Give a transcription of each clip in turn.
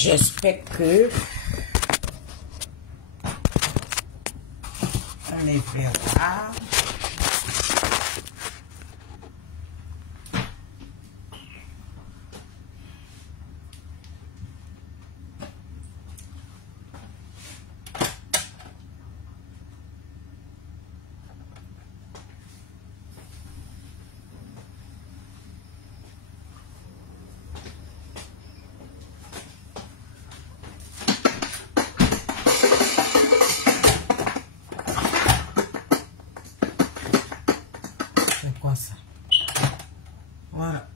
J'espère que on est fait là. C'est quoi ça? Voilà.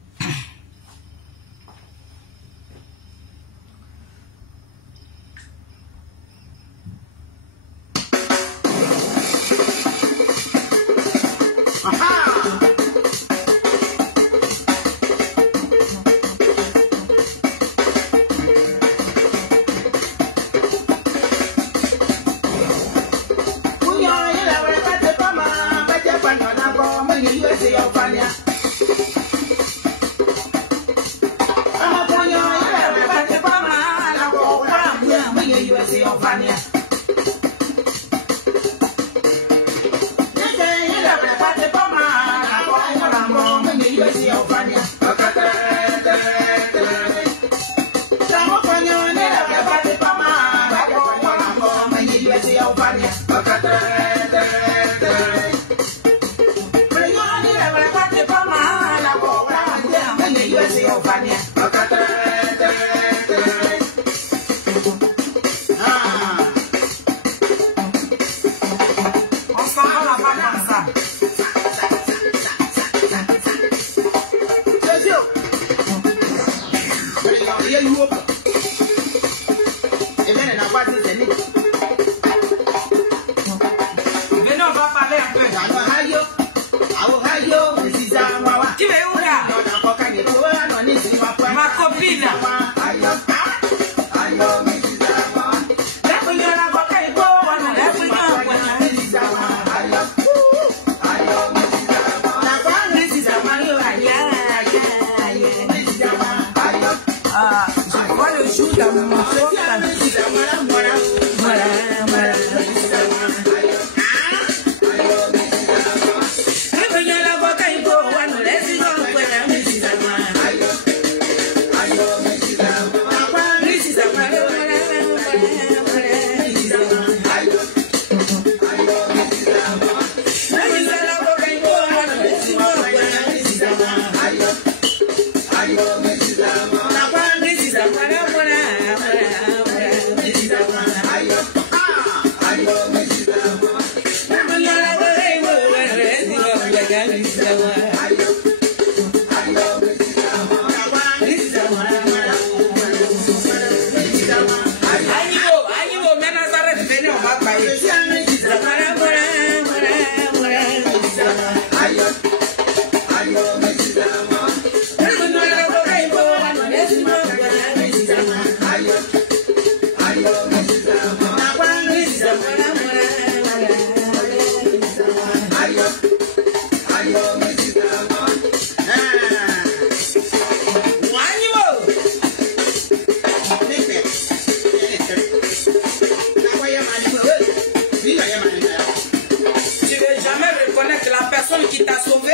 Qui t'a sauvé?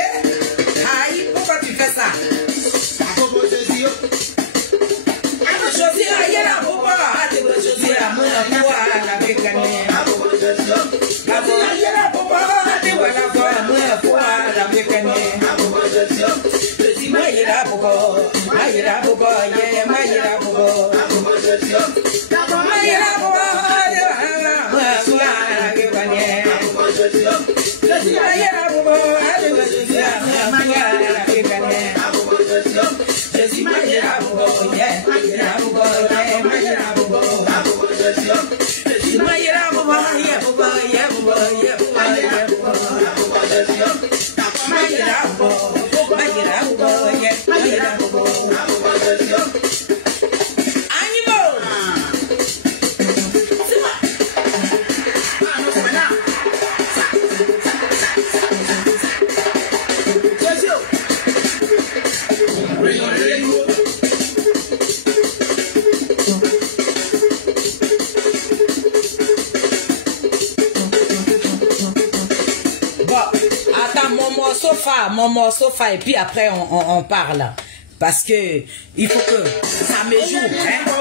Aïe, pourquoi tu fais ça? Yeah. mon morceau fa, et puis après on parle. Parce que il faut que ça me joue, hein.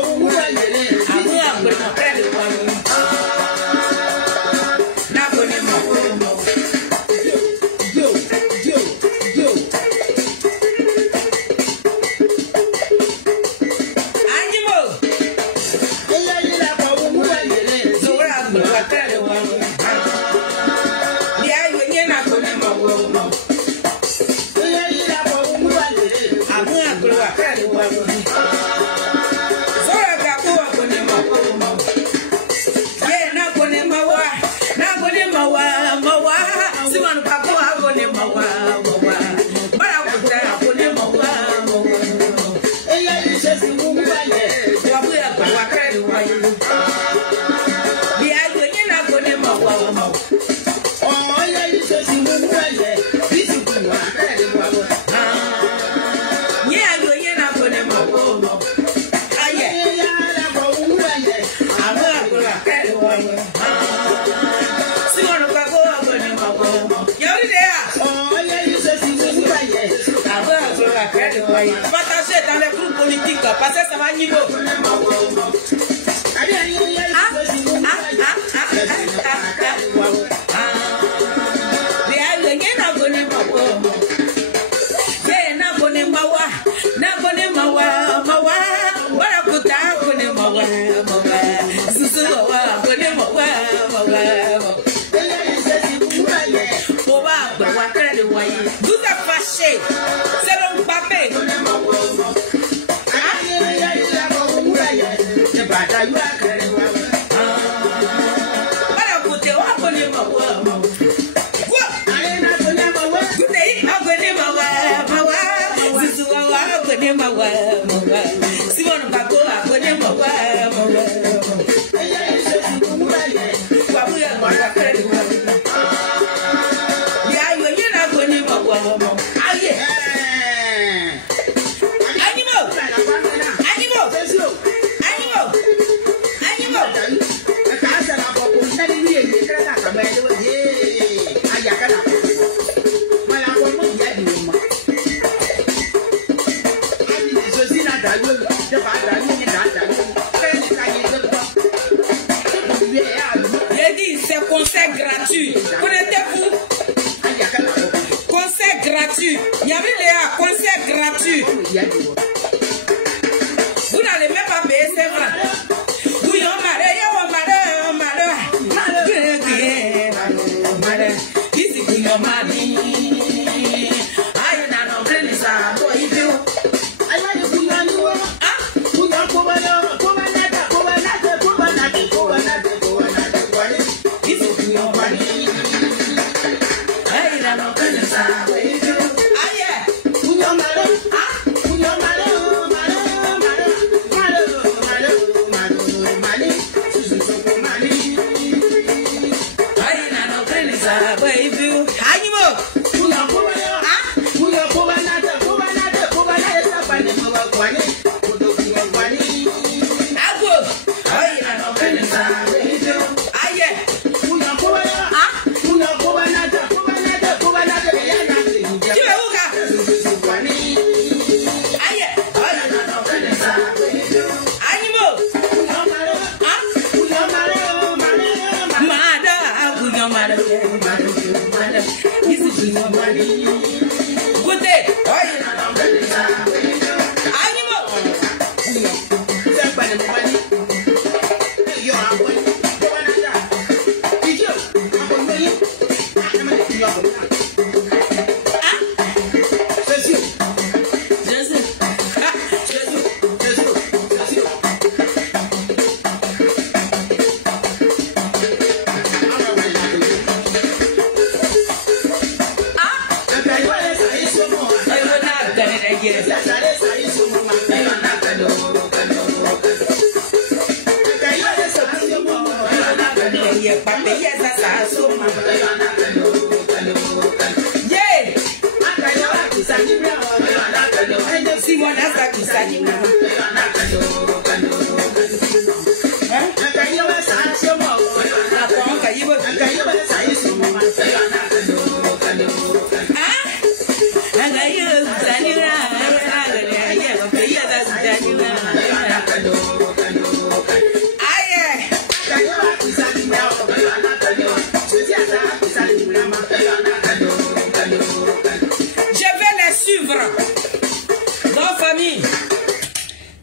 Partagez dans les groupes politiques parce que ça va niveau. Vous êtes fâchés. C'est le papé. J'ai dit c'est concert gratuit. Connaissez-vous? Concert gratuit. Il y avait Léa, concert gratuit. Vous n'allez même pas payer, c'est vrai.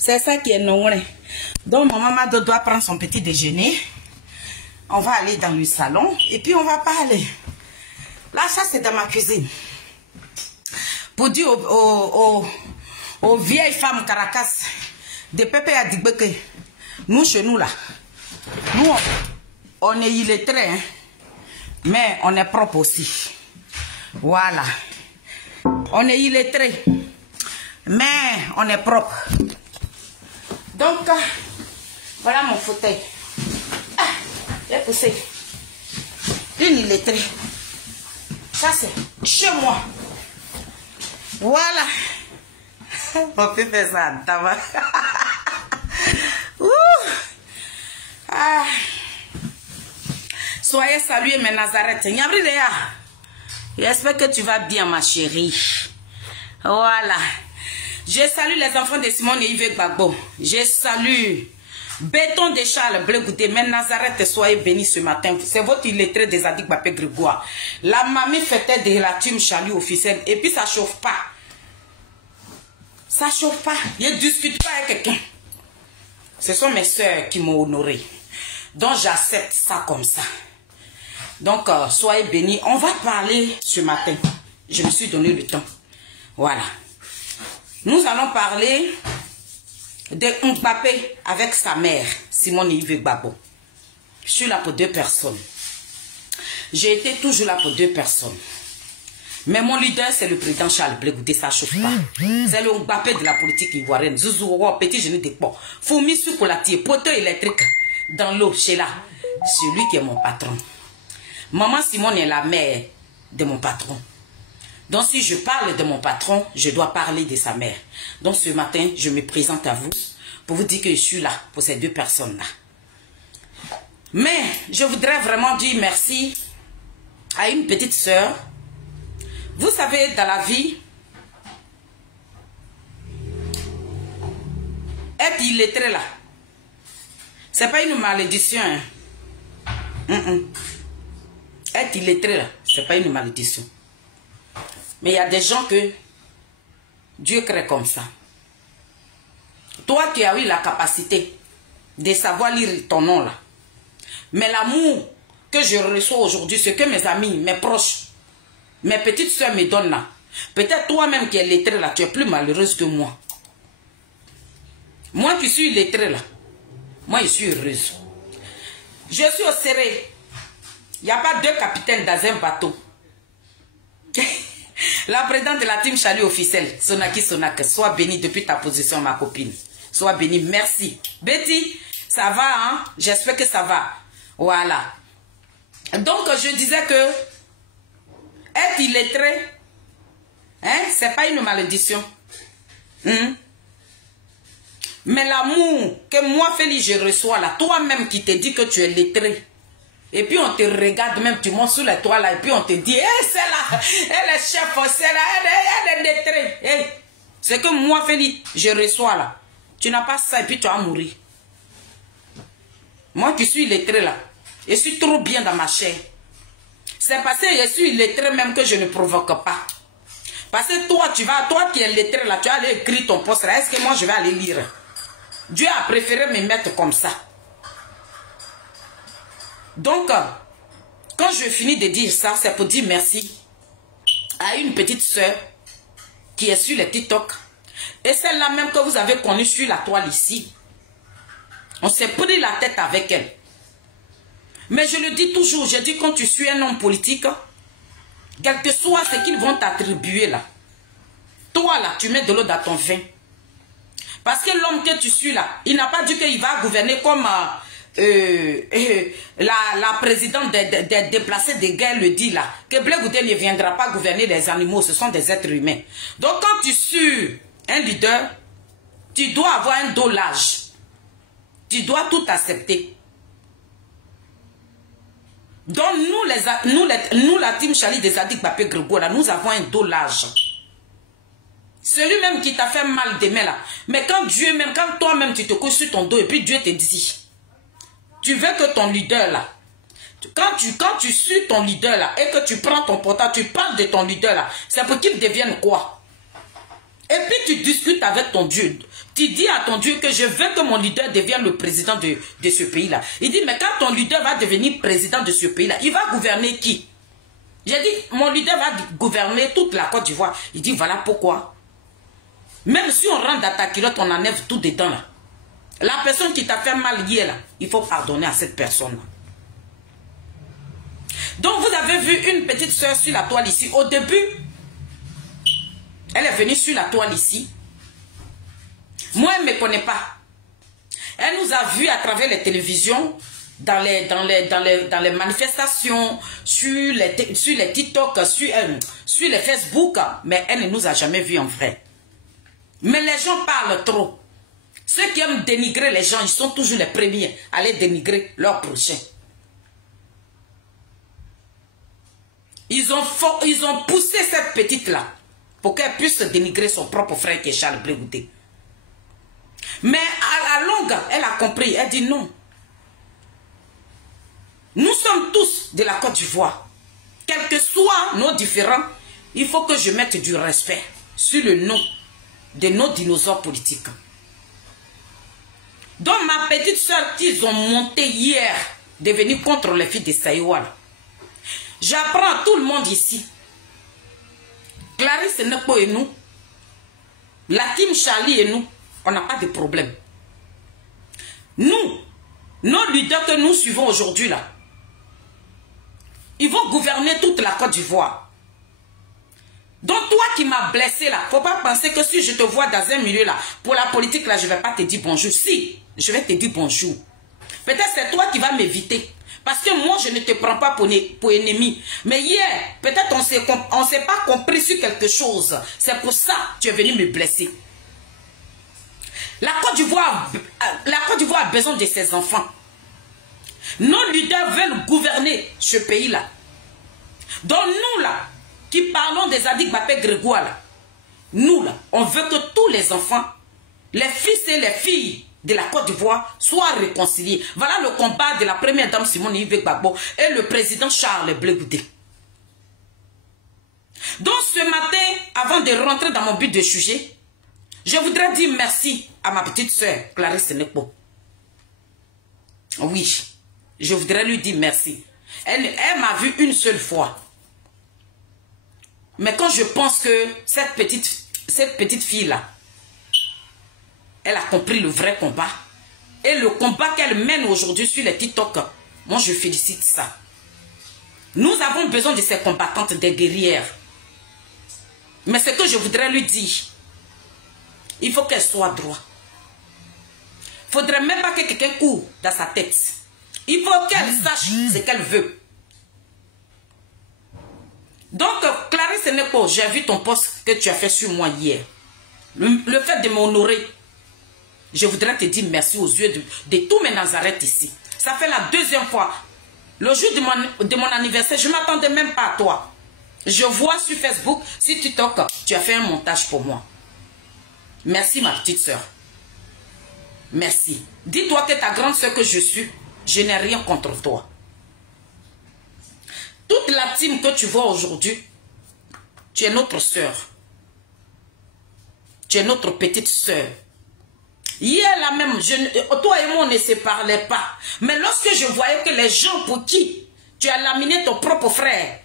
C'est ça qui est non. Donc, mon maman doit prendre son petit déjeuner. On va aller dans le salon et puis on va parler. Là, ça, c'est dans ma cuisine. Pour dire aux vieilles femmes Caracas, de Pépé à Digbeke, nous, chez nous, là, nous, on est illettrés, hein, mais on est propre aussi. Voilà. On est illettrés, mais on est propre. Donc, voilà mon fauteuil. Ah, j'ai poussé. Une illettrée. Ça, c'est chez moi. Voilà. On peut faire ça. Ah. Soyez salués, mes Nazareth. J'espère que tu vas bien, ma chérie. Voilà. Je salue les enfants de Simone et Yves Gbagbo. Je salue Béton de Charles Blegoudé. Mais Nazareth, soyez bénis ce matin. C'est votre illettré des Adik Bapé Grégoire. La mamie fêtait de la team Charlie officielle. Et puis ça chauffe pas. Ça chauffe pas. Je ne discute pas avec quelqu'un. Ce sont mes soeurs qui m'ont honoré. Donc j'accepte ça comme ça. Donc soyez bénis. On va parler ce matin. Je me suis donné le temps. Voilà. Nous allons parler de Mbappé avec sa mère, Simone Yves Gbagbo. Je suis là pour deux personnes. J'ai été toujours là pour deux personnes. Mais mon leader, c'est le président Charles Blegoudé, ça ne chauffe pas. C'est le Mbappé de la politique ivoirienne. Zouzou, petit genou de porc. Fourmi sous colatier, poteau électrique dans l'eau, chez là. C'est lui qui est mon patron. Maman Simone est la mère de mon patron. Donc si je parle de mon patron, je dois parler de sa mère. Donc ce matin, je me présente à vous pour vous dire que je suis là pour ces deux personnes-là. Mais je voudrais vraiment dire merci à une petite sœur. Vous savez, dans la vie, être illettré là, c'est pas une malédiction. Hein? Être illettré là, c'est pas une malédiction. Mais il y a des gens que Dieu crée comme ça. Toi qui as eu la capacité de savoir lire ton nom là. Mais l'amour que je reçois aujourd'hui, ce que mes amis, mes proches, mes petites soeurs me donnent là. Peut-être toi-même qui es lettré là, tu es plus malheureuse que moi. Moi qui suis lettré là, moi je suis heureuse. Je suis au serré. Il n'y a pas deux capitaines dans un bateau. La présidente de la team Charlie officielle, Sonaki Sonak, sois bénie depuis ta position, ma copine. Sois bénie, merci. Betty, ça va, hein? J'espère que ça va. Voilà. Donc, je disais que être illettré, hein, c'est pas une malédiction. Mais l'amour que moi, Félix, je reçois là, toi-même qui te dis que tu es lettré, et puis on te regarde même, tu montes sur les toits là, et puis on te dit, hey, c'est là, elle est chef, c'est là, elle est lettrée. Hey, c'est que moi, Félix, je reçois là. Tu n'as pas ça et puis tu vas mourir. Moi qui suis lettré là, je suis trop bien dans ma chair. C'est parce que je suis lettré même que je ne provoque pas. Parce que toi qui es lettré là, tu vas aller écrire ton poste là. Est-ce que moi je vais aller lire? Dieu a préféré me mettre comme ça. Donc, quand je finis de dire ça, c'est pour dire merci à une petite soeur qui est sur les TikTok. Et celle-là même que vous avez connue sur la toile ici. On s'est pris la tête avec elle. Mais je le dis toujours, je dis quand tu suis un homme politique, quel que soit ce qu'ils vont t'attribuer là, toi là, tu mets de l'eau dans ton vin. Parce que l'homme que tu suis là, il n'a pas dit qu'il va gouverner comme la présidente des déplacés de guerre le dit là, que Blegoudé ne viendra pas gouverner les animaux, ce sont des êtres humains. Donc quand tu suis un leader, tu dois avoir un dos large. Tu dois tout accepter. Donc nous la team Charlie des Adik Bapé Grégoire, là, nous avons un dos large. Celui-même qui t'a fait mal demain là. Mais quand Dieu même, quand toi-même tu te couches sur ton dos et puis Dieu te dit, tu veux que ton leader là, quand tu suis ton leader là et que tu prends ton portable, tu parles de ton leader là, c'est pour qu'il devienne quoi? Et puis tu discutes avec ton Dieu. Tu dis à ton Dieu que je veux que mon leader devienne le président de ce pays-là. Il dit, mais quand ton leader va devenir président de ce pays-là, il va gouverner qui? J'ai dit, mon leader va gouverner toute la Côte d'Ivoire. Il dit, voilà pourquoi. Même si on rentre dans ta culotte, on enlève tout dedans là. La personne qui t'a fait mal hier là, il faut pardonner à cette personne-là. Donc vous avez vu une petite soeur sur la toile ici. Au début, elle est venue sur la toile ici. Moi, elle ne me connaît pas. Elle nous a vus à travers les télévisions, dans les manifestations, sur les TikTok, sur les Facebook, mais elle ne nous a jamais vus en vrai. Mais les gens parlent trop. Ceux qui aiment dénigrer les gens, ils sont toujours les premiers à aller dénigrer leurs prochains. Ils ont poussé cette petite-là pour qu'elle puisse dénigrer son propre frère qui est Charles Blé Goudé. Mais à la longue, elle a compris. Elle dit non. Nous sommes tous de la Côte d'Ivoire. Quels que soient nos différends, il faut que je mette du respect sur le nom de nos dinosaures politiques. Donc ma petite soeur qu'ils ont monté hier de venir contre les filles de Saïwal. J'apprends à tout le monde ici. Clarisse Nekpo et nous, Lakim Charlie et nous, on n'a pas de problème. Nous, nos leaders que nous suivons aujourd'hui là, ils vont gouverner toute la Côte d'Ivoire. Donc toi qui m'as blessé là, faut pas penser que si je te vois dans un milieu là, pour la politique là, je vais pas te dire bonjour. Si, je vais te dire bonjour. Peut-être c'est toi qui vas m'éviter. Parce que moi, je ne te prends pas pour ennemi. Mais hier, peut-être on ne s'est pas compris sur quelque chose. C'est pour ça que tu es venu me blesser. La Côte d'Ivoire a besoin de ses enfants. Nos leaders veulent gouverner ce pays-là. Donc nous, là, qui parlons des Adik Bapé Grégoire, là, nous, là, on veut que tous les enfants, les fils et les filles de la Côte d'Ivoire soient réconciliés. Voilà le combat de la première dame Simone Yves Gbagbo et le président Charles Blé Goudé. Donc ce matin, avant de rentrer dans mon but de sujet, je voudrais dire merci à ma petite soeur Clarisse Nekpo. Oui, je voudrais lui dire merci. Elle m'a vu une seule fois. Mais quand je pense que cette petite fille-là, elle a compris le vrai combat. Et le combat qu'elle mène aujourd'hui sur les TikTok, moi je félicite ça. Nous avons besoin de ces combattantes, des guerrières. Mais ce que je voudrais lui dire, il faut qu'elle soit droite. Il ne faudrait même pas que quelqu'un court dans sa tête. Il faut qu'elle sache ce qu'elle veut. Donc, Clarisse Nekpo, j'ai vu ton post que tu as fait sur moi hier. Le fait de m'honorer, je voudrais te dire merci aux yeux de tous mes Nazareth ici. Ça fait la deuxième fois. Le jour de mon anniversaire, je ne m'attendais même pas à toi. Je vois sur Facebook, si tu toques, tu as fait un montage pour moi. Merci ma petite soeur. Merci. Dis-toi que ta grande soeur que je suis, je n'ai rien contre toi. Toute la team que tu vois aujourd'hui, tu es notre soeur. Tu es notre petite soeur. Hier là même, toi et moi on ne se parlait pas. Mais lorsque je voyais que les gens pour qui tu as laminé ton propre frère,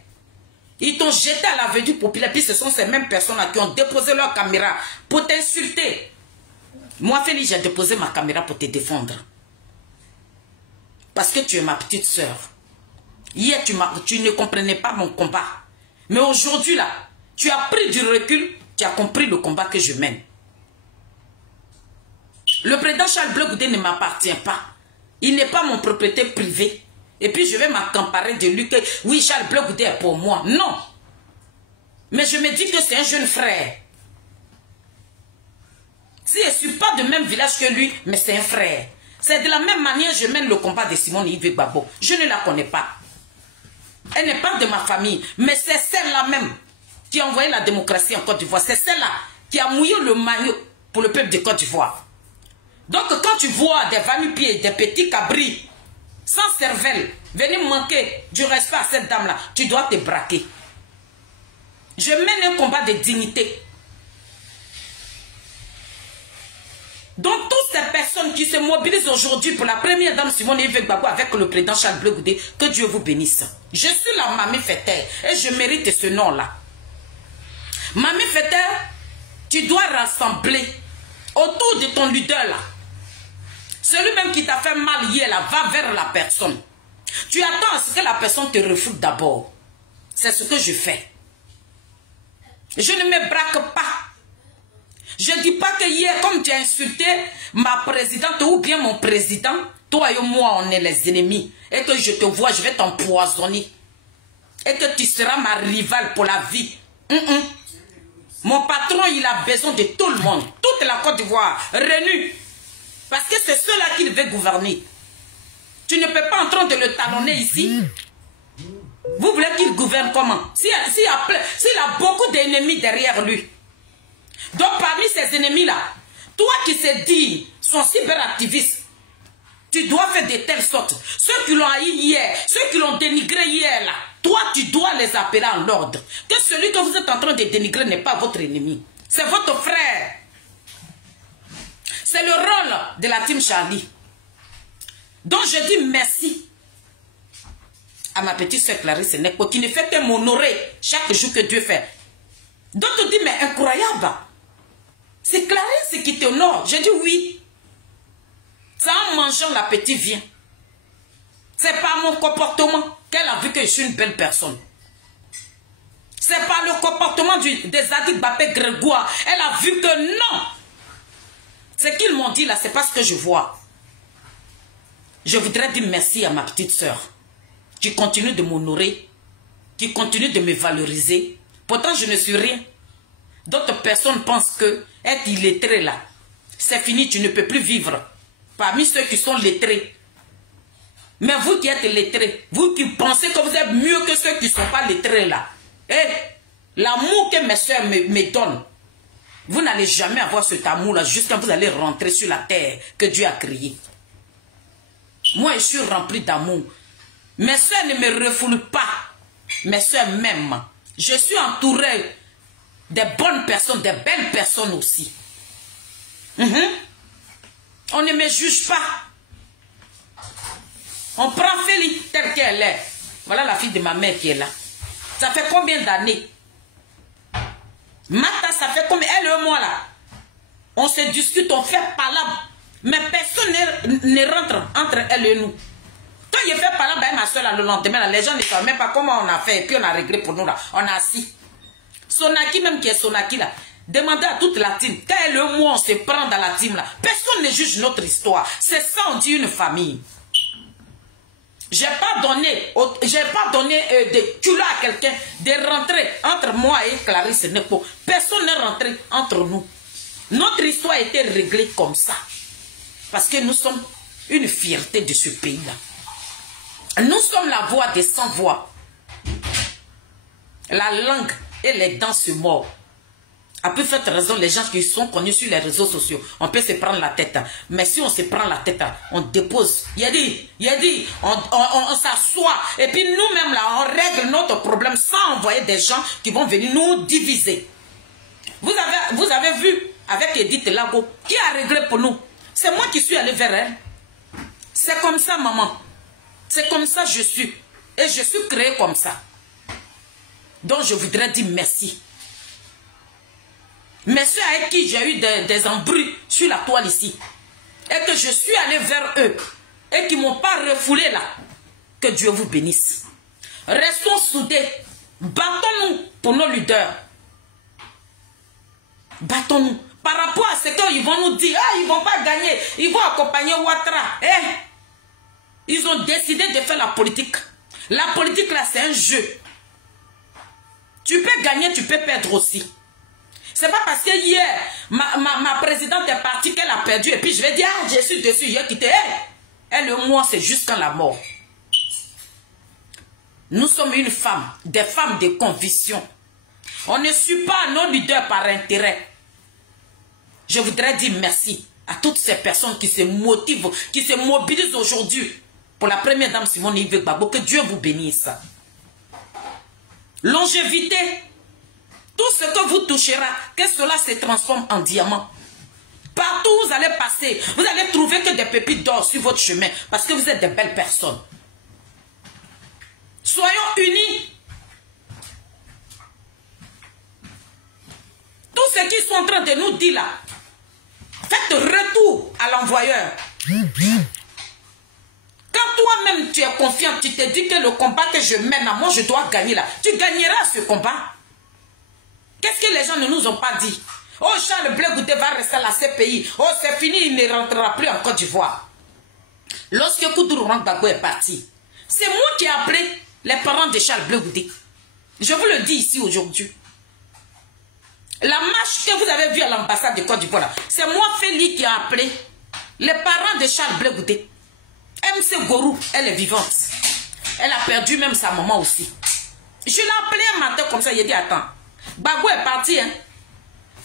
ils t'ont jeté à la vedue populaire, puis ce sont ces mêmes personnes-là qui ont déposé leur caméra pour t'insulter. Moi, Félix, j'ai déposé ma caméra pour te défendre. Parce que tu es ma petite soeur. Hier, tu ne comprenais pas mon combat. Mais aujourd'hui, là, tu as pris du recul, tu as compris le combat que je mène. Le président Charles Blé Goudé ne m'appartient pas. Il n'est pas mon propriété privée. Et puis je vais m'accaparer de lui que oui, Charles Blé Goudé est pour moi. Non. Mais je me dis que c'est un jeune frère. Si je ne suis pas de même village que lui, mais c'est un frère. C'est de la même manière que je mène le combat de Simone Yves Gbagbo. Je ne la connais pas. Elle n'est pas de ma famille. Mais c'est celle-là même qui a envoyé la démocratie en Côte d'Ivoire. C'est celle-là qui a mouillé le maillot pour le peuple de Côte d'Ivoire. Donc quand tu vois des va-nu-pieds, des petits cabris, sans cervelle, venir manquer du respect à cette dame-là, tu dois te braquer. Je mène un combat de dignité. Donc, toutes ces personnes qui se mobilisent aujourd'hui pour la première dame Simone Yves Gbagbo avec le président Charles Blé Goudé, que Dieu vous bénisse. Je suis la Mamie Fetter et je mérite ce nom-là. Mamie Fetter, tu dois rassembler autour de ton leader là. Celui même qui t'a fait mal hier là, va vers la personne. Tu attends à ce que la personne te refoute d'abord. C'est ce que je fais. Je ne me braque pas. Je ne dis pas que hier, comme tu as insulté ma présidente ou bien mon président, toi et moi, on est les ennemis. Et que je te vois, je vais t'empoisonner. Et que tu seras ma rivale pour la vie. Mon patron, il a besoin de tout le monde. Toute la Côte d'Ivoire, réunie. Parce que c'est ceux-là qu'il veut gouverner. Tu ne peux pas en train de le talonner ici. Vous voulez qu'il gouverne comment? S'il a beaucoup d'ennemis derrière lui. Donc parmi ces ennemis-là, toi qui se dis sont cyberactivistes, tu dois faire de telle sorte. Ceux qui l'ont haï hier, ceux qui l'ont dénigré hier là, toi tu dois les appeler en l'ordre. Que celui que vous êtes en train de dénigrer n'est pas votre ennemi. C'est votre frère. C'est le rôle de la team Charlie. Donc je dis merci à ma petite soeur Clarisse Nekpo qui ne fait que m'honorer chaque jour que Dieu fait. Donc tu dis mais incroyable. C'est Clarisse qui t'honore. Je dis oui. C'est en mangeant la petite vient. C'est par mon comportement qu'elle a vu que je suis une belle personne. C'est par le comportement des Adik Bapé Grégoire. Elle a vu que non. Ce qu'ils m'ont dit là, c'est pas ce que je vois. Je voudrais dire merci à ma petite soeur qui continue de m'honorer, qui continue de me valoriser. Pourtant, je ne suis rien. D'autres personnes pensent que être illettré là, c'est fini, tu ne peux plus vivre. Parmi ceux qui sont lettrés. Mais vous qui êtes lettrés, vous qui pensez que vous êtes mieux que ceux qui ne sont pas lettrés là, l'amour que mes soeurs me donnent, vous n'allez jamais avoir cet amour-là jusqu'à vous allez rentrer sur la terre que Dieu a créée. Moi, je suis rempli d'amour. Mes soeurs ne me refoulent pas. Mes soeurs m'aiment. Je suis entouré des bonnes personnes, des belles personnes aussi. On ne me juge pas. On prend Félix telle qu'elle est. Voilà la fille de ma mère qui est là. Ça fait combien d'années? Mata, ça fait combien? Elle et moi là. On se discute, on fait palabre. Mais personne ne rentre entre elle et nous. Quand il fait palabre avec ma soeur là, le lendemain, là, les gens ne savent même pas comment on a fait. Et puis on a réglé pour nous là. On a assis. Sonaki même qui est Sonaki là. Demandez à toute la team. Quand elle et moi on se prend dans la team là. Personne ne juge notre histoire. C'est ça on dit une famille. J'ai pas donné de culot à quelqu'un de rentrer entre moi et Clarisse Nekpo. Personne n'est rentré entre nous. Notre histoire a été réglée comme ça. Parce que nous sommes une fierté de ce pays-là. Nous sommes la voix des sans-voix. La langue et les dents se mordent. À peu fait raison, les gens qui sont connus sur les réseaux sociaux, on peut se prendre la tête. Mais si on se prend la tête, on dépose. Il a dit, on s'assoit. Et puis nous-mêmes, là, on règle notre problème sans envoyer des gens qui vont venir nous diviser. Vous avez vu avec Edith Lago, qui a réglé pour nous. C'est moi qui suis allé vers elle. C'est comme ça, maman. C'est comme ça que je suis. Et je suis créée comme ça. Donc je voudrais dire merci. Mais ceux avec qui j'ai eu des embrouilles sur la toile ici, et que je suis allé vers eux, et qui ne m'ont pas refoulé là, que Dieu vous bénisse. Restons soudés. Battons-nous pour nos leaders. Battons-nous. Par rapport à ce qu'ils vont nous dire, ils ne vont pas gagner, ils vont accompagner Ouattara. Ils ont décidé de faire la politique. La politique là, c'est un jeu. Tu peux gagner, tu peux perdre aussi. C'est pas parce que hier, ma présidente est partie qu'elle a perdu. Et puis je vais dire, je suis dessus, j'ai quitté. Elle et moi, c'est jusqu'à la mort. Nous sommes une femme, des femmes de conviction. On ne suit pas nos leaders par intérêt. Je voudrais dire merci à toutes ces personnes qui se motivent, qui se mobilisent aujourd'hui pour la première dame Simone Yves Gbagbo. Que Dieu vous bénisse. Longévité. Tout ce que vous toucherez, que cela se transforme en diamant. Partout où vous allez passer, vous allez trouver que des pépites d'or sur votre chemin parce que vous êtes des belles personnes. Soyons unis. Tout ce qu'ils sont en train de nous dire là, faites retour à l'envoyeur. Quand toi-même tu es confiant, tu te dis que le combat que je mène à moi, je dois gagner là. Tu gagneras ce combat. Qu'est-ce que les gens ne nous ont pas dit? Oh, Charles Blé Goudé va rester à la CPI. Oh, c'est fini, il ne rentrera plus en Côte d'Ivoire. Lorsque Koudou Gbagbo est parti, c'est moi qui ai appelé les parents de Charles Blé Goudé. Je vous le dis ici aujourd'hui. La marche que vous avez vue à l'ambassade de Côte d'Ivoire, c'est moi, Félix, qui a appelé les parents de Charles Blé Goudé. MC Gorou, elle est vivante. Elle a perdu même sa maman aussi. Je l'ai appelé un matin comme ça, il a dit, attends, Gbagbo est parti, hein.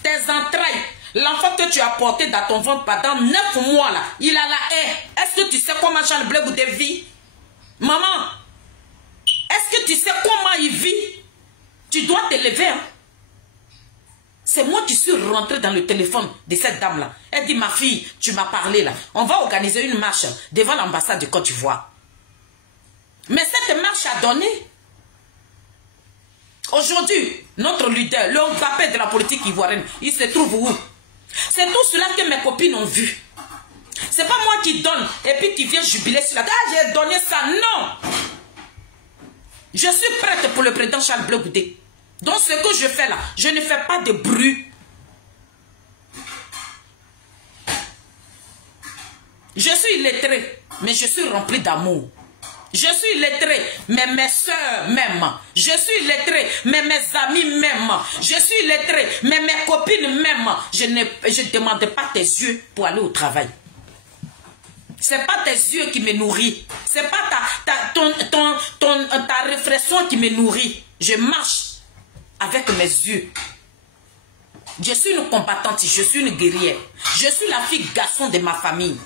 Tes entrailles, l'enfant que tu as porté dans ton ventre pendant 9 mois là, il a la haie. Est-ce que tu sais comment Charles Blé Goudé vit? Maman, est-ce que tu sais comment il vit? Tu dois te lever, hein. C'est moi qui suis rentrée dans le téléphone de cette dame-là. Elle dit, ma fille, tu m'as parlé là. On va organiser une marche devant l'ambassade de Côte d'Ivoire. Mais cette marche a donné. Aujourd'hui, notre leader, le Mbappé de la politique ivoirienne, il se trouve où? C'est tout cela que mes copines ont vu. C'est pas moi qui donne et puis qui vient jubiler sur la table. Ah, j'ai donné ça. Non. Je suis prête pour le président Charles Blé Goudé. Donc ce que je fais là, je ne fais pas de bruit. Je suis illettré, mais je suis rempli d'amour. Je suis illettré, mais mes soeurs m'aiment. Je suis illettré, mais mes amis m'aiment. Je suis illettré, mais mes copines m'aiment. Je ne demande pas tes yeux pour aller au travail. Ce n'est pas tes yeux qui me nourrissent. Ce n'est pas ta réflexion qui me nourrit. Je marche avec mes yeux. Je suis une combattante, je suis une guerrière. Je suis la fille garçon de ma famille.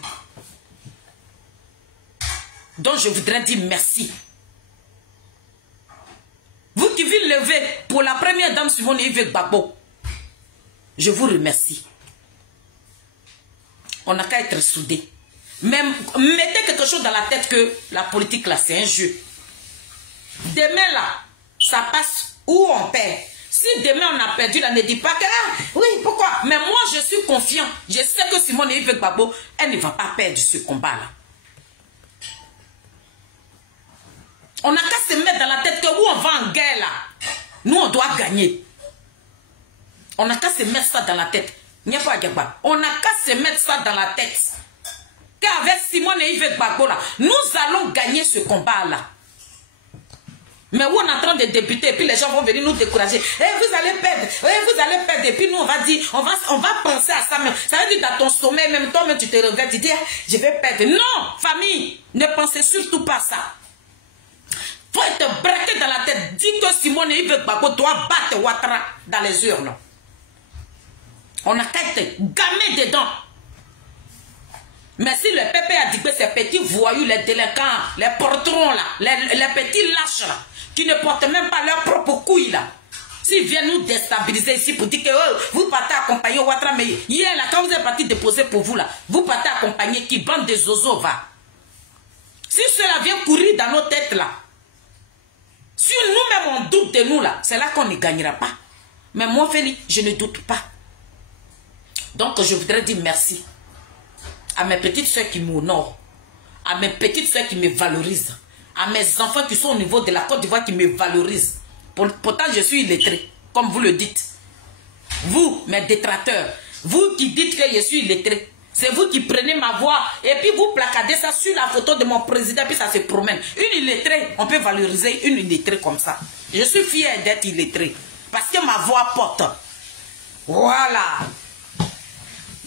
Donc je voudrais dire merci. Vous qui vous levez pour la première dame Simone Yves Gbagbo, je vous remercie. On n'a qu'à être soudés. Mais mettez quelque chose dans la tête que la politique là c'est un jeu. Demain là, ça passe où on perd. Si demain on a perdu là, ne dit pas que oui, pourquoi? Mais moi je suis confiant. Je sais que Simone Yves Gbagbo, elle ne va pas perdre ce combat là. On n'a qu'à se mettre dans la tête que où on va en guerre là, nous on doit gagner. On n'a qu'à se mettre ça dans la tête. On n'a qu'à se mettre ça dans la tête. Qu'avec Simone Yves Gbagbo là, nous allons gagner ce combat là. Mais où on est en train de débuter et puis les gens vont venir nous décourager. Eh, vous allez perdre, vous allez perdre. Et puis nous on va dire, on va penser à ça même. Ça veut dire dans ton sommeil même, toi-même tu te regardes, tu dis, je vais perdre. Non, famille, ne pensez surtout pas ça. Faut être braqué dans la tête. Dis que Simone Yves Gbagbo doit battre Ouattara dans les urnes. On n'a qu'à être gamé dedans. Mais si le peuple a dit que ces petits voyous, les délinquants, les porterons là, les petits lâches là, qui ne portent même pas leurs propres couilles là, s'ils viennent nous déstabiliser ici pour dire que oh, vous partez accompagner Ouattara, mais hier là, quand vous êtes parti déposer pour vous là, vous partez accompagner qui bande des zozos va. Si cela vient courir dans nos têtes là, si nous-mêmes on doute de nous là, c'est là qu'on ne gagnera pas. Mais moi, Félix, je ne doute pas. Donc, je voudrais dire merci à mes petites soeurs qui m'honorent, à mes petites soeurs qui me valorisent, à mes enfants qui sont au niveau de la Côte d'Ivoire qui me valorisent. Pourtant, je suis illettré, comme vous le dites. Vous, mes détracteurs, vous qui dites que je suis illettré, c'est vous qui prenez ma voix et puis vous placardez ça sur la photo de mon président puis ça se promène. Une illettrée, on peut valoriser une illettrée comme ça. Je suis fière d'être illettrée parce que ma voix porte. Voilà.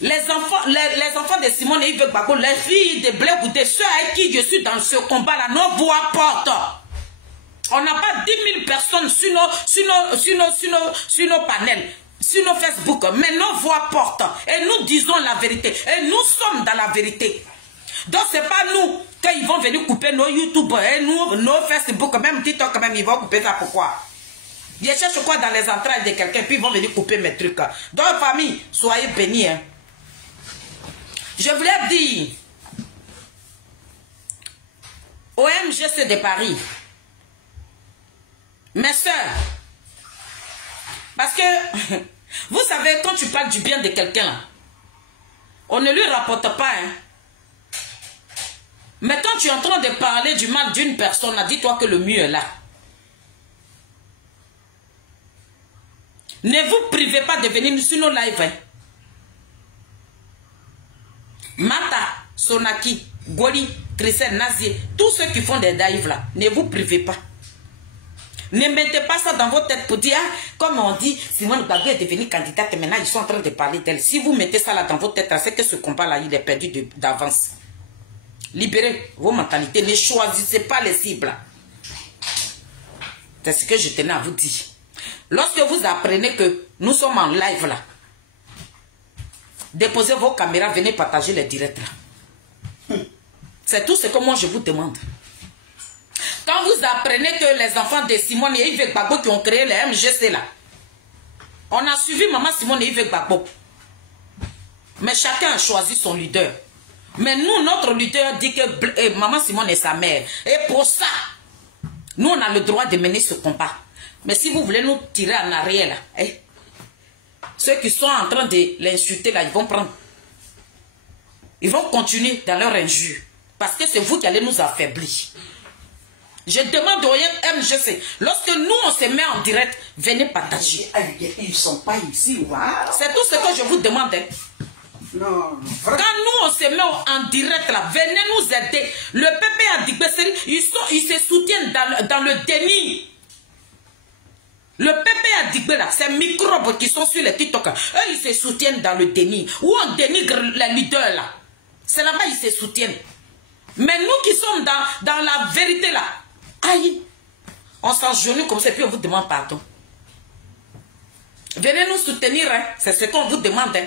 Les enfants de Simone Yves Gbagbo, les filles de Blé Goudé, ceux avec qui je suis dans ce combat-là, nos voix portent. On n'a pas 10 000 personnes sur nos panels, sur nos Facebook, mais nos voix portent. Et nous disons la vérité. Et nous sommes dans la vérité. Donc ce n'est pas nous qu'ils vont venir couper nos YouTube, et nos Facebook, même TikTok, même ils vont couper ça. Pourquoi? Je cherche quoi dans les entrailles de quelqu'un, puis ils vont venir couper mes trucs. Donc famille, soyez bénis. Hein. Je voulais dire, OMGC de Paris, mes soeurs, parce que, vous savez, quand tu parles du bien de quelqu'un, on ne lui rapporte pas, hein. Mais quand tu es en train de parler du mal d'une personne, dis-toi que le mieux est là. Ne vous privez pas de venir sur nos lives. Hein. Mata, Sonaki, Goli, Christelle, Nazier, tous ceux qui font des lives là, ne vous privez pas. Ne mettez pas ça dans votre tête pour dire, ah, comme on dit, Simone Gbagbo est devenue candidate et maintenant ils sont en train de parler d'elle. Si vous mettez ça là dans votre tête, c'est que ce combat là, il est perdu d'avance. Libérez vos mentalités, ne choisissez pas les cibles. C'est ce que je tenais à vous dire. Lorsque vous apprenez que nous sommes en live là, déposez vos caméras, venez partager les directs là. C'est tout ce que moi je vous demande. Quand vous apprenez que les enfants de Simone et Yves Gbagbo qui ont créé les MGC là, on a suivi maman Simone et Yves Gbagbo. Mais chacun a choisi son leader. Mais nous, notre leader dit que maman Simone est sa mère. Et pour ça, nous on a le droit de mener ce combat. Mais si vous voulez nous tirer en arrière là, hein, ceux qui sont en train de l'insulter là, ils vont prendre. Ils vont continuer dans leur injure. Parce que c'est vous qui allez nous affaiblir. Je demande au MGC, lorsque nous on se met en direct, venez partager. Ils ne sont pas ici, waouh. C'est tout ce que je vous demande. Hein. Non. Quand nous on se met en direct là, venez nous aider. Le PP a dit, ils se soutiennent dans le déni. Le PP a dit là, ces microbes qui sont sur les TikTok, eux ils se soutiennent dans le déni. Où on dénigre les leaders là. C'est là-bas ils se soutiennent. Mais nous qui sommes dans la vérité là, aïe, on s'engenouille comme ça et puis on vous demande pardon. Venez nous soutenir, hein. C'est ce qu'on vous demande. Hein.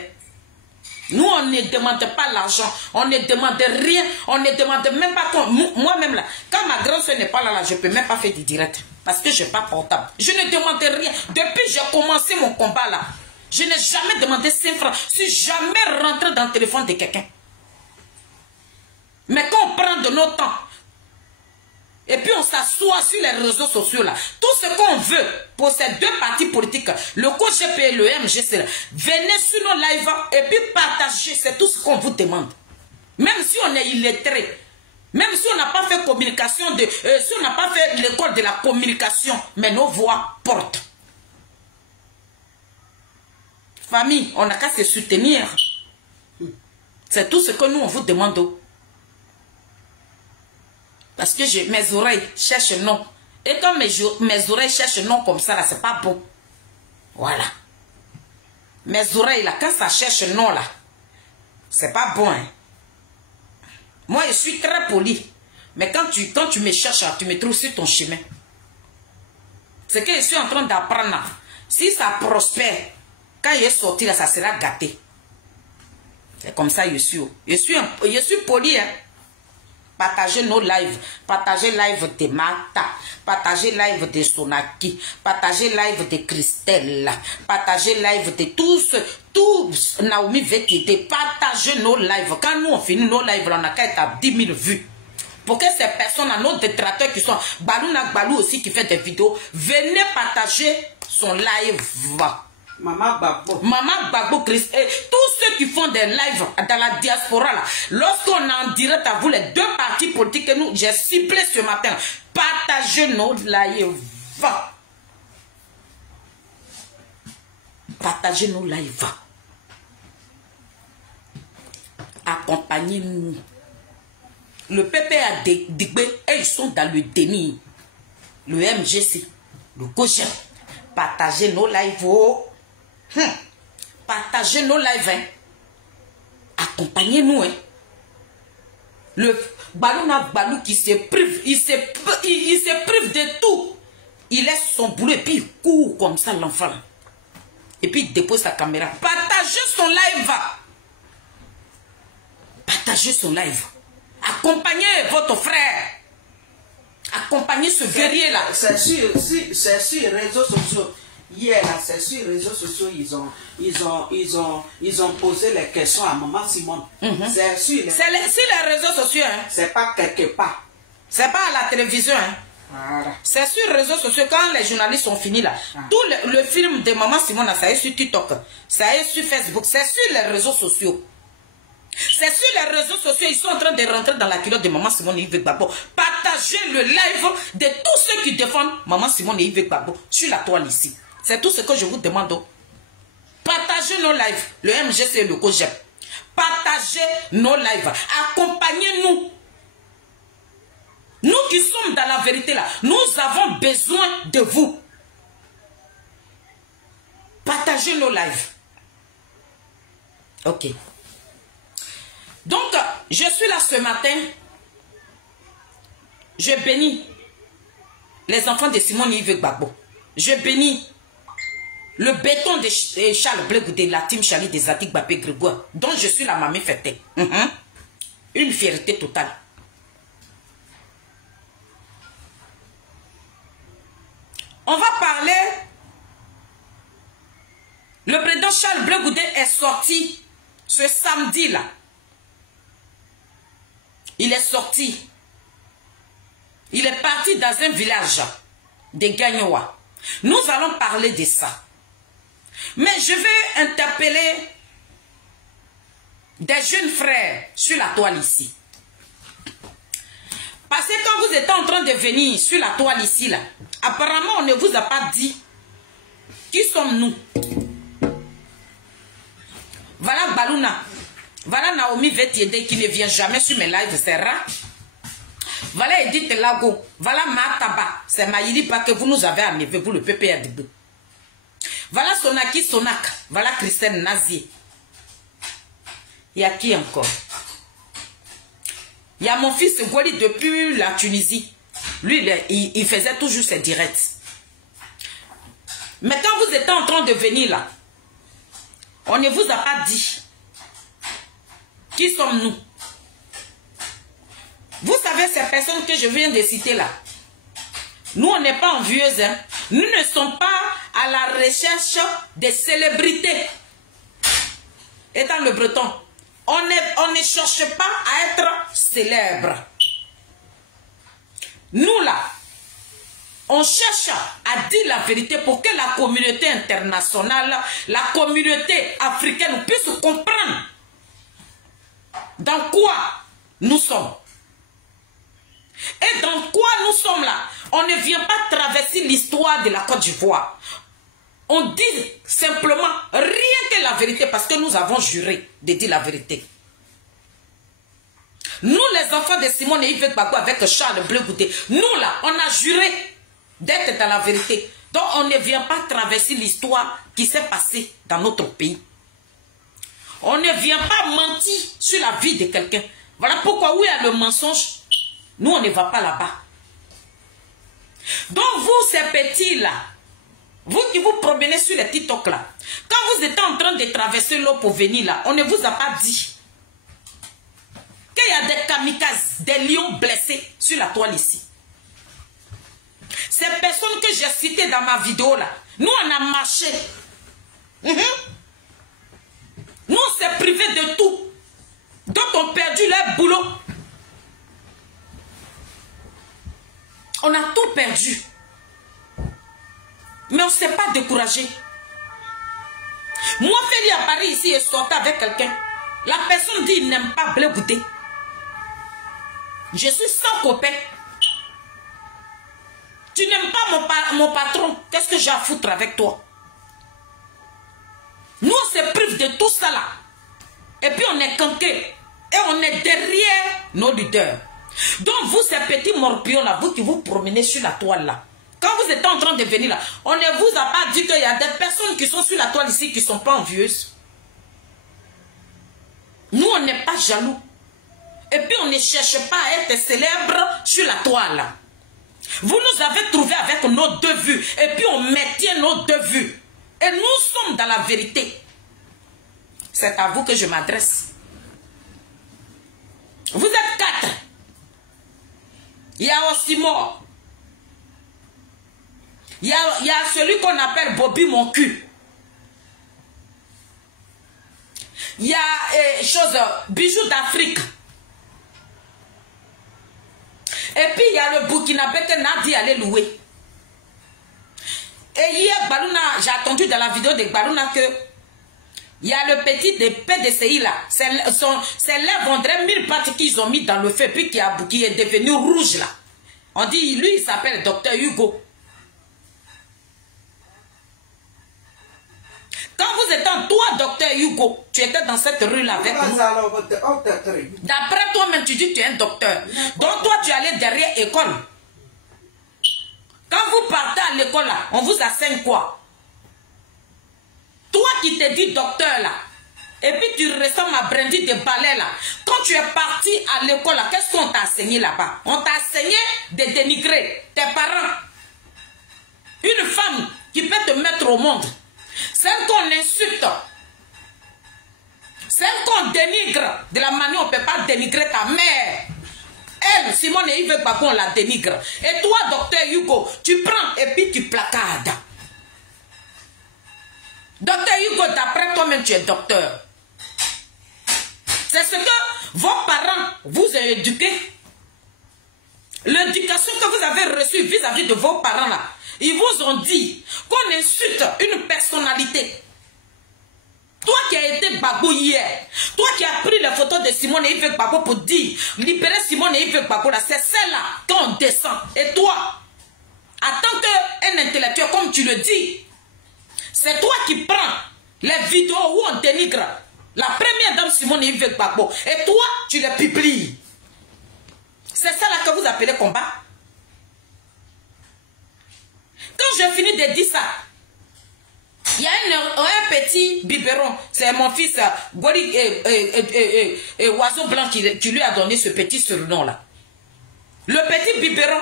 Nous, on ne demande pas l'argent, on ne demande rien, on ne demande même pas moi-même là. Quand ma grande soeur n'est pas là, je ne peux même pas faire du direct. Parce que je n'ai pas portable. Je ne demande rien. Depuis que j'ai commencé mon combat là, je n'ai jamais demandé 5 francs. Je ne suis jamais rentré dans le téléphone de quelqu'un. Mais quand on prend de notre temps, et puis on s'assoit sur les réseaux sociaux là, tout ce qu'on veut pour ces deux partis politiques, le COGP et le MGC, venez sur nos lives et puis partagez, c'est tout ce qu'on vous demande. Même si on est illettré, même si on n'a pas fait communication, si on n'a pas fait l'école de la communication, mais nos voix portent. Famille, on n'a qu'à se soutenir. C'est tout ce que nous on vous demande. Parce que mes oreilles cherchent non. Et quand mes oreilles cherchent non comme ça, là, c'est pas bon. Voilà. Mes oreilles, là, quand ça cherche non, là, c'est pas bon. Hein. Moi, je suis très poli. Mais quand tu me cherches, tu me trouves sur ton chemin. Ce que je suis en train d'apprendre, si ça prospère, quand il est sorti, là, ça sera gâté. C'est comme ça, je suis poli, hein. Partagez nos lives, partagez live de Mata, partagez live de Sonaki, partagez live de Christelle, partagez live de tous Naomi Vetide, partagez nos lives. Quand nous on finit nos lives, on a qu'à être à 10 000 vues. Pour que ces personnes, nos détracteurs qui sont Balou aussi qui fait des vidéos, venez partager son live. Maman Gbagbo, Christ, et tous ceux qui font des lives dans la diaspora là, lorsqu'on est en direct à vous, les deux partis politiques que nous, j'ai ciblé ce matin, partagez nos lives. Partagez nos lives. Accompagnez-nous. Le PP a dégbé et ils sont dans le déni. Le MGC, le COGEP, partagez nos lives. Partagez nos lives. Hein. Accompagnez-nous. Hein. Le Balou qui se prive, il se prive de tout. Il laisse son boulot et puis il court comme ça l'enfant. Et puis il dépose sa caméra. Partagez son live. Partagez son live. Accompagnez votre frère. Accompagnez ce guerrier là. C'est sur les réseaux sociaux. Hier, là, c'est sur les réseaux sociaux, ils ont posé les questions à Maman Simone. C'est sur les réseaux sociaux. Hein. C'est pas quelque part. C'est pas à la télévision. Hein. Voilà. C'est sur les réseaux sociaux. Quand les journalistes ont fini là, tout le film de Maman Simone, ça est sur TikTok, ça est sur Facebook, c'est sur les réseaux sociaux. C'est sur les réseaux sociaux, ils sont en train de rentrer dans la culotte de Maman Simone et Yves Gbagbo. Partagez le live de tous ceux qui défendent Maman Simone et Yves Gbagbo sur la toile ici. C'est tout ce que je vous demande. Partagez nos lives, le MGC et le COGEP. Partagez nos lives, accompagnez-nous. Nous qui sommes dans la vérité là, nous avons besoin de vous. Partagez nos lives. Ok. Donc, je suis là ce matin. Je bénis les enfants de Simone Yves Gbagbo. Je bénis le béton de Charles Blé de la team Charlie des Zadig Babé Grégoire, dont je suis la mamie fêtée. Une fierté totale. On va parler. Le président Charles Blé Goudé est sorti ce samedi-là. Il est sorti. Il est parti dans un village de Gagnoa. Nous allons parler de ça. Mais je vais interpeller des jeunes frères sur la toile ici. Parce que quand vous êtes en train de venir sur la toile ici, là, apparemment on ne vous a pas dit qui sommes-nous. Voilà Baluna. Voilà Naomi Vetiede qui ne vient jamais sur mes lives, c'est rare. Voilà Edith Lago. Voilà Mataba. C'est Maïlipa que vous nous avez enlevé, vous le PPRDB. Voilà Sonaki Sonak. Voilà Christine Nazier. Il y a qui encore? Il y a mon fils Gwali depuis la Tunisie. Lui, il faisait toujours ses directs. Mais quand vous êtes en train de venir là, on ne vous a pas dit. Qui sommes-nous? Vous savez, ces personnes que je viens de citer là, nous, on n'est pas envieuses. Hein? Nous ne sommes pas à la recherche des célébrités. Étant le breton, on ne cherche pas à être célèbre. Nous là, on cherche à dire la vérité pour que la communauté internationale, la communauté africaine puisse comprendre dans quoi nous sommes. Et dans quoi nous sommes là? On ne vient pas traverser l'histoire de la Côte d'Ivoire. On dit simplement rien que la vérité parce que nous avons juré de dire la vérité. Nous les enfants de Simone et Yves Gbagbo avec Charles Blé Goudé, nous là, on a juré d'être dans la vérité. Donc on ne vient pas traverser l'histoire qui s'est passée dans notre pays. On ne vient pas mentir sur la vie de quelqu'un. Voilà pourquoi où il y a le mensonge, nous on ne va pas là-bas. Donc vous ces petits là, vous qui vous promenez sur les TikTok là, quand vous êtes en train de traverser l'eau pour venir là, on ne vous a pas dit qu'il y a des kamikazes, des lions blessés sur la toile ici. Ces personnes que j'ai citées dans ma vidéo là, nous on a marché. Nous on s'est privés de tout. D'autres ont perdu leur boulot. On a tout perdu. Mais on ne s'est pas découragé. Moi, Feli à Paris ici et sorti avec quelqu'un. La personne dit il n'aime pas Blé Goudé. Je suis sans copain. Tu n'aimes pas mon patron. Qu'est-ce que j'ai à foutre avec toi? Nous, on se prive de tout ça là. Et puis on est canqués. Et on est derrière nos leaders. Donc vous, ces petits morpions là, vous qui vous promenez sur la toile là, quand vous êtes en train de venir là, on ne vous a pas dit qu'il y a des personnes qui sont sur la toile ici qui ne sont pas envieuses. Nous, on n'est pas jaloux. Et puis on ne cherche pas à être célèbre sur la toile là. Vous nous avez trouvés avec nos deux vues. Et puis on maintient nos deux vues. Et nous sommes dans la vérité. C'est à vous que je m'adresse. Vous êtes 4. Il y a aussi mort. Il y a celui qu'on appelle Bobby mon cul. Il y a bijoux d'Afrique. Et puis il y a le Burkinabé que Nadi allait louer. Et hier, Balouna, j'ai entendu dans la vidéo de Balouna que il y a le petit de PDCI là. Ses lèvres, on dirait 1000 pattes qu'ils ont mis dans le feu, puis qui est devenu rouge là. On dit, lui, il s'appelle Dr Hugo. Quand vous étiez toi, Dr Hugo, tu étais dans cette rue-là avec nous. D'après toi-même, tu dis que tu es un docteur. Donc toi, tu allais derrière l'école. Quand vous partez à l'école là, on vous enseigne quoi? Toi qui te dis docteur là, et puis tu ressembles à Brandy de balai là. Quand tu es parti à l'école là, qu'est-ce qu'on t'a enseigné là-bas? On t'a enseigné de dénigrer tes parents. Une femme qui peut te mettre au monde, celle qu'on insulte, celle qu'on dénigre, de la manière on ne peut pas dénigrer ta mère. Elle, Simone et Yves Gbagbo, on la dénigre. Et toi, docteur Hugo, tu prends et puis tu placades. Docteur Hugo, d'après toi-même, tu es docteur. C'est ce que vos parents vous ont éduqué. L'éducation que vous avez reçue vis-à-vis de vos parents là, ils vous ont dit qu'on insulte une personnalité. Toi qui as été Gbagbo hier, toi qui as pris les photos de Simone et Yves Gbagbo pour dire libérer Simone et Yves Gbagbo là, c'est celle-là qu'on descend. Et toi, en tant qu'un intellectuel, comme tu le dis, c'est toi qui prends les vidéos où on dénigre la première dame Simone et Yves Gbagbo. Et toi, tu les publies. C'est ça là que vous appelez combat. Quand je finis de dire ça, il y a un petit biberon, c'est mon fils Gori Oiseau Blanc qui lui a donné ce petit surnom là. Le petit biberon.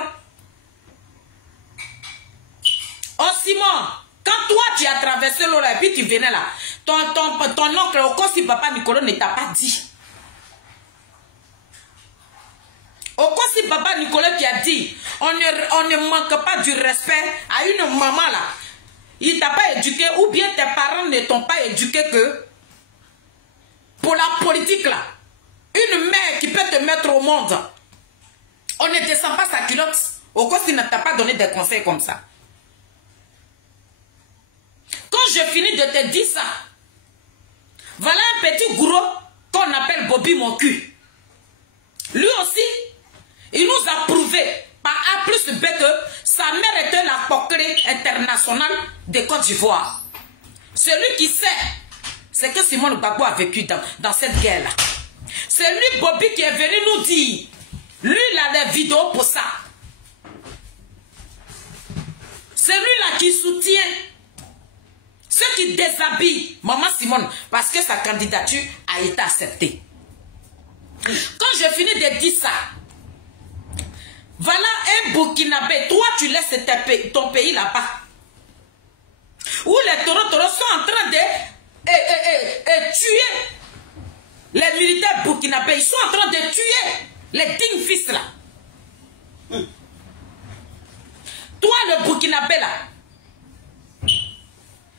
Oh Simon, quand toi tu as traversé l'eau là et puis tu venais là, ton oncle Okosi Papa Nicolas ne t'a pas dit. Okosi Papa Nicolas qui a dit, on ne manque pas du respect à une maman là. Il t'a pas éduqué ou bien tes parents ne t'ont pas éduqué que pour la politique là. Une mère qui peut te mettre au monde, on ne descend pas sa culotte. Okosi ne t'a pas donné des conseils comme ça. Quand je finis de te dire ça, voilà un petit gros qu'on appelle Bobby mon cul. Lui aussi, il nous a prouvé par A plus B que sa mère était la coquerie internationale de Côte d'Ivoire. Celui qui sait ce que Simone Gbagbo a vécu dans cette guerre-là. C'est lui, Bobby, qui est venu nous dire, lui, il a des vidéos pour ça. C'est lui-là qui soutient ceux qui déshabillent Maman Simone parce que sa candidature a été acceptée. Quand je finis de dire ça, voilà un Burkinabé, toi tu laisses ton pays là-bas, où les taureaux sont en train de tuer les militaires burkinabés, ils sont en train de tuer les dignes fils là. Toi le Burkinabé là,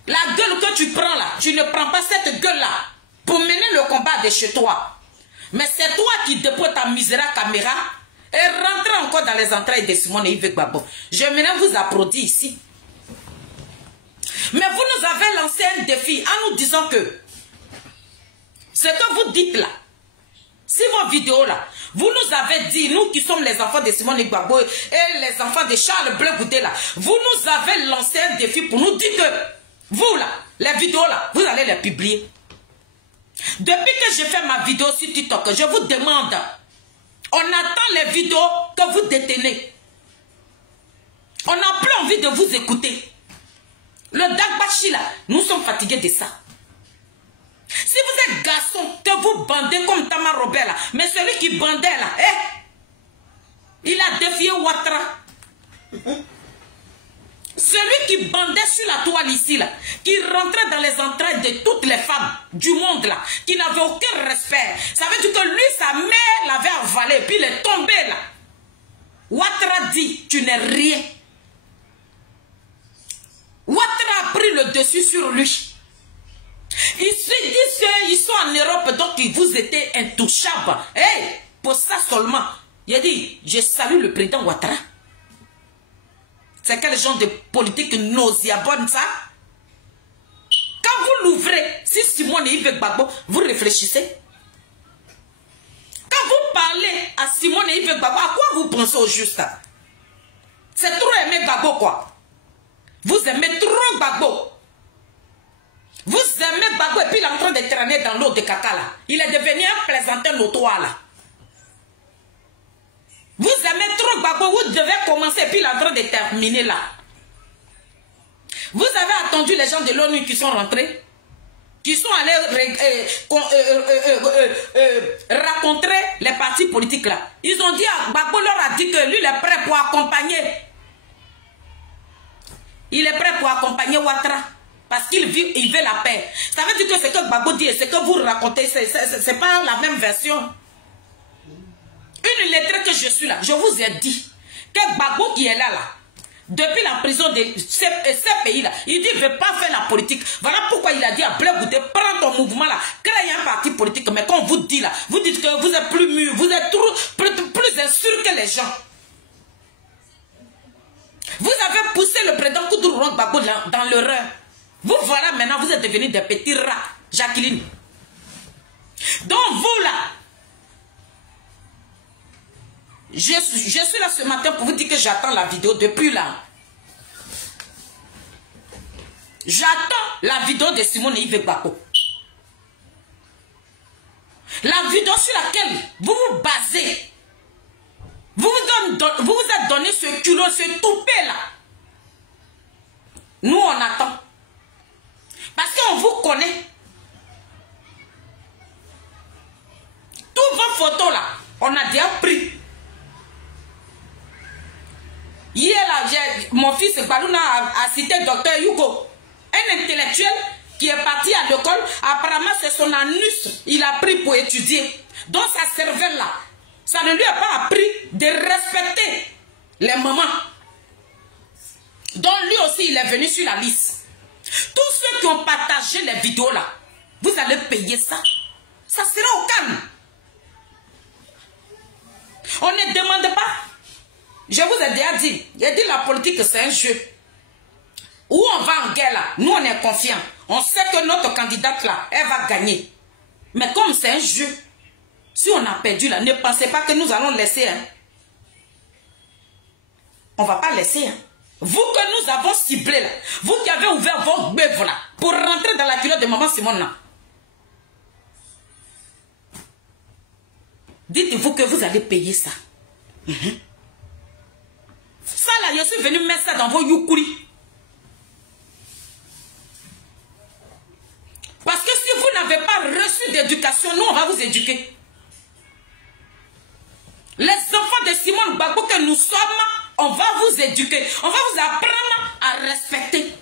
la gueule que tu prends là, tu ne prends pas cette gueule là pour mener le combat de chez toi. Mais c'est toi qui déposes ta misérable caméra et rentre encore dans les entrailles de Simone et Yves Gbagbo. Je viens vous applaudir ici. Mais vous nous avez lancé un défi en nous disant que ce que vous dites là, si vos vidéos là, vous nous avez dit, nous qui sommes les enfants de Simone et Gbagbo et les enfants de Charles Bleu Goudé là, vous nous avez lancé un défi pour nous dire que vous là, les vidéos là, vous allez les publier. Depuis que je fais ma vidéo sur TikTok, je vous demande, on attend les vidéos que vous détenez. On n'a plus envie de vous écouter. Le Dagbachi là, nous sommes fatigués de ça. Si vous êtes garçon, que vous bandez comme Tama Robert là, mais celui qui bandait là, il a défié Ouattara. Celui qui bandait sur la toile ici, là, qui rentrait dans les entrailles de toutes les femmes du monde, là, qui n'avait aucun respect. Ça veut dire que lui, sa mère l'avait avalé, puis il est tombé là. Ouattara dit, tu n'es rien. Ouattara a pris le dessus sur lui. Ils se disent qu'ils sont en Europe, donc vous étiez intouchables. Hey, pour ça seulement. Il a dit, je salue le président Ouattara. C'est quel genre de politique nauséabonde ça? Quand vous l'ouvrez, si Simone et Yves Gbagbo, vous réfléchissez. Quand vous parlez à Simone et Yves Gbagbo, à quoi vous pensez au juste? C'est trop aimer Gbagbo quoi. Vous aimez trop Gbagbo. Vous aimez Gbagbo et puis il est en train de traîner dans l'eau de caca là. Il est devenu un plaisantin notoire là. Vous aimez trop Gbagbo, vous devez commencer et puis il est en train de terminer là. Vous avez attendu les gens de l'ONU qui sont rentrés, qui sont allés rencontrer les partis politiques là. Ils ont dit à Gbagbo, leur a dit que lui il est prêt pour accompagner. Il est prêt pour accompagner Ouattara. Parce qu'il veut la paix. Ça veut dire que ce que Gbagbo dit et ce que vous racontez, c'est pas la même version. Une lettre que je suis là, je vous ai dit que Gbagbo qui est là, depuis la prison de ces pays-là, il dit qu'il ne veut pas faire la politique. Voilà pourquoi il a dit à Blé Goudé, prends ton mouvement là, crée un parti politique. Mais quand on vous dit là, vous dites que vous êtes plus mûr, vous êtes plus insûr que les gens. Vous avez poussé le président Koudou Gbagbo dans l'erreur. Vous voilà maintenant, vous êtes devenus des petits rats, Jacqueline. Donc vous là, je suis là ce matin pour vous dire que j'attends la vidéo depuis là. J'attends la vidéo de Simone et Yves Gbagbo. La vidéo sur laquelle vous vous basez. Vous vous êtes donné ce culot, ce toupet là. Nous on attend. Parce qu'on vous connaît. Toutes vos photos là, on a déjà pris. Hier là, mon fils Balouna a cité Dr Hugo, un intellectuel qui est parti à l'école. Apparemment c'est son anus, il a pris pour étudier. Donc sa cervelle là, ça ne lui a pas appris de respecter les mamans. Donc lui aussi il est venu sur la liste. Tous ceux qui ont partagé les vidéos là, vous allez payer ça. Ça sera au calme. On ne demande pas. Je vous ai déjà dit. J'ai dit la politique c'est un jeu. Où on va en guerre là, nous on est confiants. On sait que notre candidate là, elle va gagner. Mais comme c'est un jeu, si on a perdu là, ne pensez pas que nous allons laisser. Hein. On ne va pas laisser. Hein. Vous que nous avons ciblé là, vous qui avez ouvert vos bœufs là, pour rentrer dans la culotte de maman Simone là. Dites-vous que vous allez payer ça. Ça là, je suis venu mettre ça dans vos yukuri. Parce que si vous n'avez pas reçu d'éducation, nous on va vous éduquer. Les enfants de Simone Gbagbo que nous sommes, on va vous éduquer. On va vous apprendre à respecter.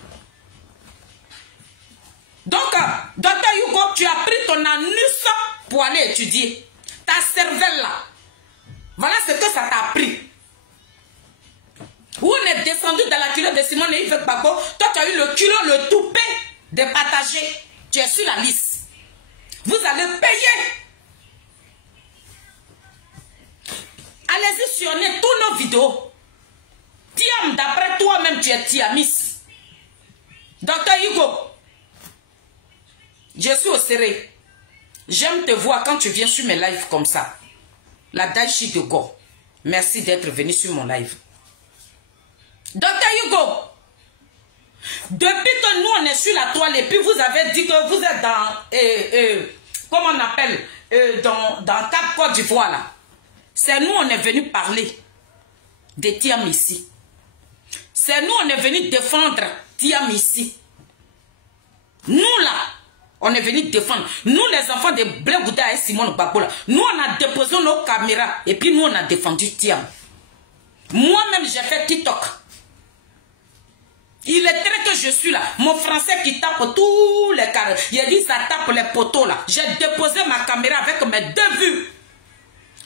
Donc, Dr Hugo, tu as pris ton anus pour aller étudier. Ta cervelle là. Voilà ce que ça t'a pris. Où on est descendu dans la culotte de Simone et Yves Gbagbo. Toi, tu as eu le culot, le toupet de partager. Tu es sur la liste. Vous allez payer. Allez-y sur tous nos vidéos. Tiam, d'après toi-même, tu es Tiamis. Docteur Hugo, je suis au serré. J'aime te voir quand tu viens sur mes lives comme ça. La Daichi de Go. Merci d'être venu sur mon live. Docteur Hugo, depuis que nous on est sur la toile et puis vous avez dit que vous êtes dans, comment on appelle, dans Cap Côte d'Ivoire là. C'est nous on est venu parler de Tiam ici. C'est nous on est venu défendre Tiam ici. Nous là, on est venu défendre. Nous les enfants de Blé Goudé et Simone Gbagbo là. Nous on a déposé nos caméras et puis nous on a défendu Tiam. Moi-même j'ai fait TikTok. Il est vrai que je suis là. Mon français qui tape tous les carrés. Il a dit ça tape les poteaux là. J'ai déposé ma caméra avec mes 2 vues.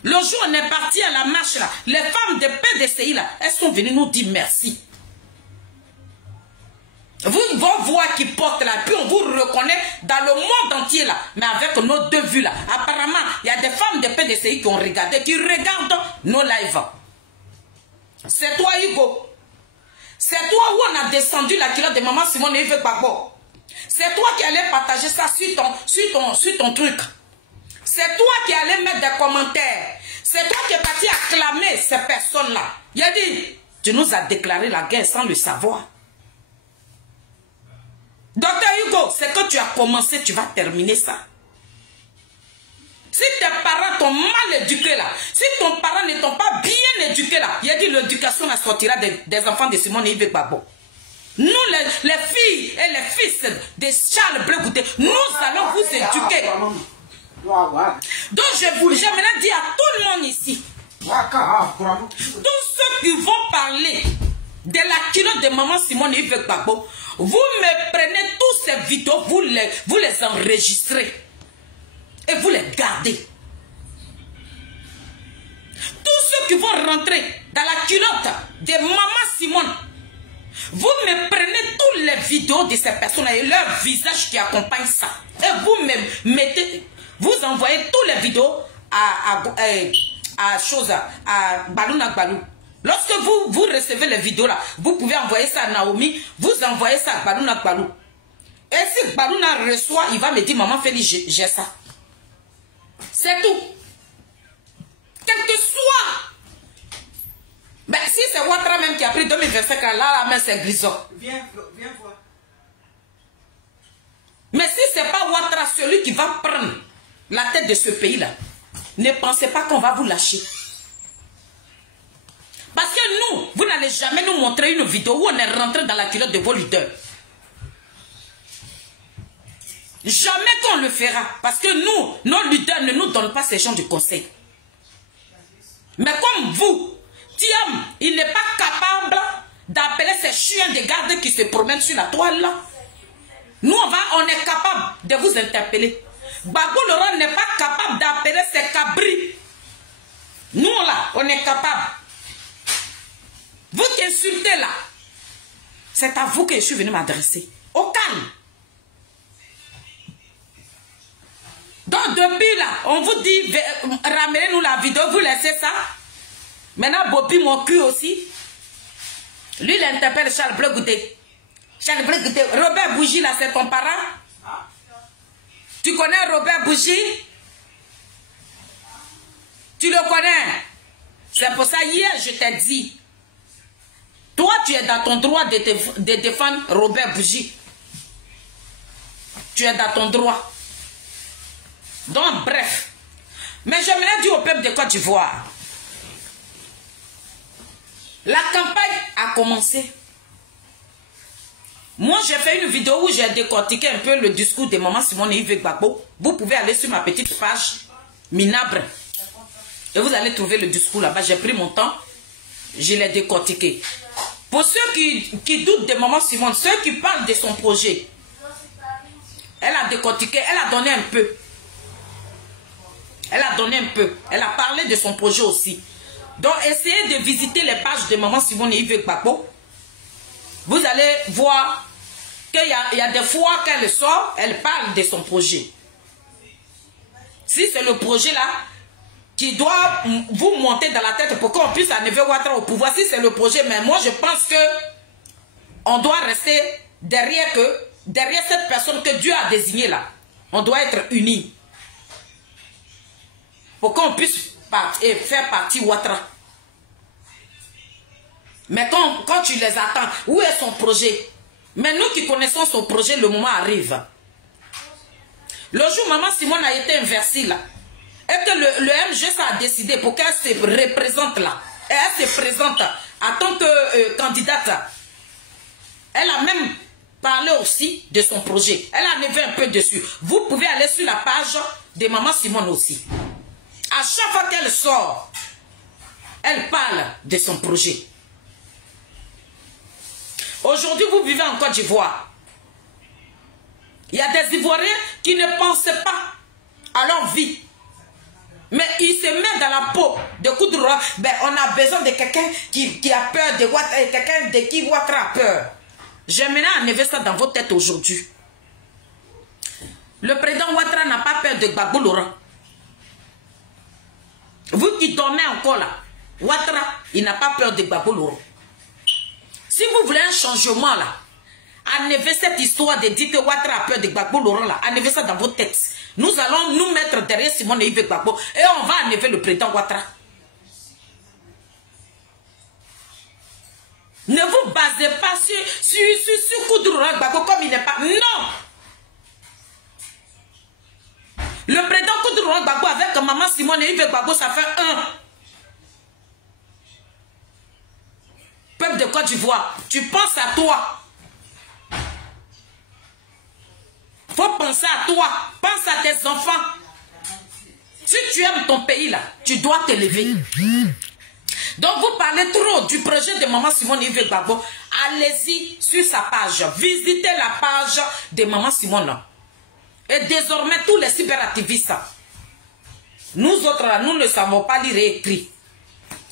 Le jour où on est parti à la marche là, les femmes de PDCI là, elles sont venues nous dire merci. Vos voix qui portent là, puis on vous reconnaît dans le monde entier là, mais avec nos deux vues là. Apparemment, il y a des femmes de PDCI qui ont regardé, qui regardent nos lives. C'est toi, Hugo. C'est toi où on a descendu la culotte de maman Simone et Yves Gbagbo. C'est toi qui allais partager ça sur ton truc. C'est toi qui allais mettre des commentaires. C'est toi qui es parti acclamer ces personnes-là. Il a dit, tu nous as déclaré la guerre sans le savoir. Docteur Hugo, c'est que tu as commencé, tu vas terminer ça. Si tes parents t'ont mal éduqué là, si ton parent ne t'ont pas bien éduqué là, il a dit l'éducation sortira des enfants de Simone et Yves Gbagbo. Nous, les filles et les fils de Charles Blé Goûté, nous allons vous éduquer. Donc j'aimerais dire à tout le monde ici, tous ceux qui vont parler de la culotte de maman Simone et Yves Gbagbo, vous me prenez tous ces vidéos, vous les enregistrez et vous les gardez. Tous ceux qui vont rentrer dans la culotte de maman Simone, vous me prenez toutes les vidéos de ces personnes et leur visage qui accompagne ça. Et vous me mettez, vous envoyez toutes les vidéos à Balouna Gbalou. Lorsque vous recevez les vidéos là, vous pouvez envoyer ça à Naomi, vous envoyez ça à Balouna Gbalou. Et si Balouna reçoit, il va me dire, maman Félix, j'ai ça. C'est tout. Quel que soit. Mais si c'est Ouattara même qui a pris 2025, là, la main c'est Grison. Viens voir. Mais si c'est pas Ouattara, celui qui va prendre la tête de ce pays-là, ne pensez pas qu'on va vous lâcher. Parce que nous, vous n'allez jamais nous montrer une vidéo où on est rentré dans la culotte de vos leaders. Jamais qu'on le fera. Parce que nous, nos leaders ne nous donnent pas ces gens de conseils. Mais comme vous, Thiam, il n'est pas capable d'appeler ces chiens de garde qui se promènent sur la toile là. Nous, on est capable de vous interpeller. Gbagbo Laurent n'est pas capable d'appeler ces cabris. Nous là, on est capable. Vous qui insultez là, c'est à vous que je suis venu m'adresser. Au calme. Donc depuis là, on vous dit, ramenez-nous la vidéo, vous laissez ça. Maintenant, Bopi mon cul aussi. Lui, il interpelle Charles Blé Goûté. Charles Blé Goûté. Robert Bougie, là, c'est ton parent? Tu connais Robert Bougie? Tu le connais? C'est pour ça, hier, je t'ai dit. Toi, tu es dans ton droit de défendre Robert Bougie. Tu es dans ton droit. Donc, bref. Mais j'aimerais dire au peuple de Côte d'Ivoire. La campagne a commencé. Moi, j'ai fait une vidéo où j'ai décortiqué un peu le discours de maman Simone et Yves Gbagbo. Vous pouvez aller sur ma petite page Minabre. Et vous allez trouver le discours là-bas. J'ai pris mon temps. Je l'ai décortiqué. Pour ceux qui doutent de maman Simone, ceux qui parlent de son projet, elle a décortiqué, elle a donné un peu. Elle a donné un peu. Elle a parlé de son projet aussi. Donc, essayez de visiter les pages de maman Simone et Yves Gbagbo. Vous allez voir qu'il y a des fois qu'elle sort, elle parle de son projet. Si c'est le projet là qui doit vous monter dans la tête pour qu'on puisse enlever Ouattara au pouvoir, si c'est le projet, mais moi je pense que on doit rester derrière cette personne que Dieu a désignée là. On doit être unis. Pour qu'on puisse faire partie Ouattara. Mais quand tu les attends, où est son projet? Mais nous qui connaissons son projet, le moment arrive. Le jour maman Simone a été inversée là, et que le MG a décidé pour qu'elle se représente là, et elle se présente en tant que candidate, elle a même parlé aussi de son projet. Elle a enlevé un peu dessus. Vous pouvez aller sur la page de maman Simone aussi. À chaque fois qu'elle sort, elle parle de son projet. Aujourd'hui, vous vivez en Côte d'Ivoire. Il y a des Ivoiriens qui ne pensent pas à leur vie. Mais ils se mettent dans la peau de Koudoura. Ben, on a besoin de quelqu'un qui a peur de Ouattara, quelqu'un de qui Ouattara a peur. J'aimerais enlever ça dans vos têtes aujourd'hui. Le président Ouattara n'a pas peur de Gbagbo Laurent. Vous qui dormez encore là, Ouattara, il n'a pas peur de Gbagbo Laurent. Si vous voulez un changement là, enlevez cette histoire de dire que Ouattara a peur de Gbagbo Laurent là, enlevez ça dans vos têtes. Nous allons nous mettre derrière Simone et Yves Gbagbo et on va enlever le président Ouattara. Ne vous basez pas sur Koudoura Gbagbo comme il n'est pas. Non! Le président Koudoura Gbagbo avec maman Simone et Yves Gbagbo, ça fait un. Peuple de Côte d'Ivoire, tu penses à toi. Faut penser à toi. Pense à tes enfants. Si tu aimes ton pays là, tu dois t'élever. Donc vous parlez trop du projet de maman Simone Yves Gbagbo. Allez-y sur sa page. Visitez la page de maman Simone. Et désormais tous les cyberactivistes, nous autres là, nous ne savons pas lire et écrire.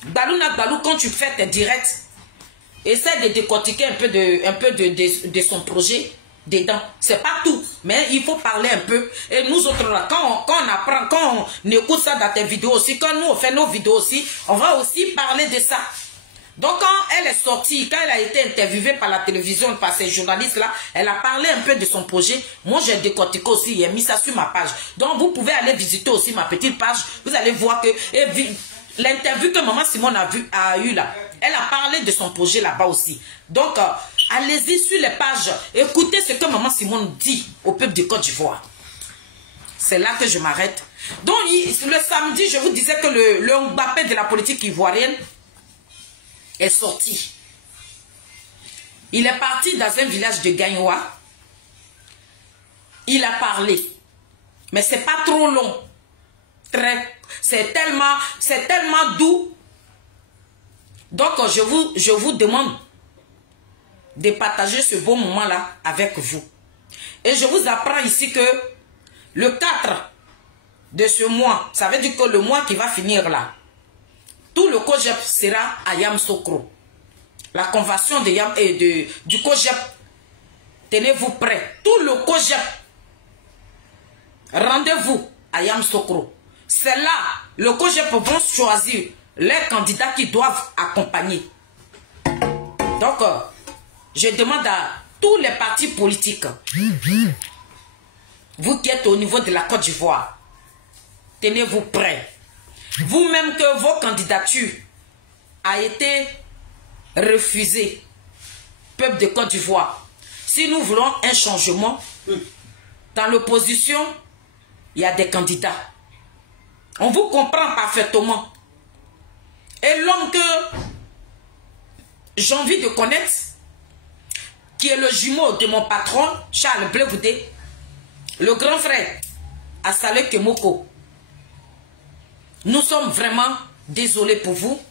Balouna Balou, quand tu fais tes directs, essaie de décortiquer un peu de son projet dedans. C'est pas tout, mais il faut parler un peu. Et nous autres là, quand on apprend, quand on écoute ça dans tes vidéos aussi, quand nous on fait nos vidéos aussi, on va aussi parler de ça. Donc quand elle est sortie, quand elle a été interviewée par la télévision, par ces journalistes-là, elle a parlé un peu de son projet. Moi j'ai décortiqué aussi, j'ai mis ça sur ma page. Donc vous pouvez aller visiter aussi ma petite page. Vous allez voir que l'interview que maman Simone a eu là, elle a parlé de son projet là-bas aussi. Donc allez-y sur les pages, écoutez ce que maman Simone dit au peuple de Côte d'Ivoire. C'est là que je m'arrête. Donc le samedi, je vous disais que le Mbappé de la politique ivoirienne est sorti. Il est parti dans un village de Gagnoa. Il a parlé. Mais c'est pas trop long. C'est tellement doux. Donc je vous demande de partager ce beau moment-là avec vous. Et je vous apprends ici que le 4 de ce mois, ça veut dire que le mois qui va finir là, tout le COGEP sera à Yamoussoukro. La convention du COGEP, tenez-vous prêts. Tout le COGEP, rendez-vous à Yamoussoukro. C'est là, le COGEP vont choisir les candidats qui doivent accompagner. Donc, je demande à tous les partis politiques, vous qui êtes au niveau de la Côte d'Ivoire, tenez-vous prêts. Vous-même que vos candidatures a été refusées, peuple de Côte d'Ivoire. Si nous voulons un changement, dans l'opposition, il y a des candidats. On vous comprend parfaitement. Et l'homme que j'ai envie de connaître, qui est le jumeau de mon patron, Charles Blevoudé, le grand frère, Assalé Kemoko. Nous sommes vraiment désolés pour vous.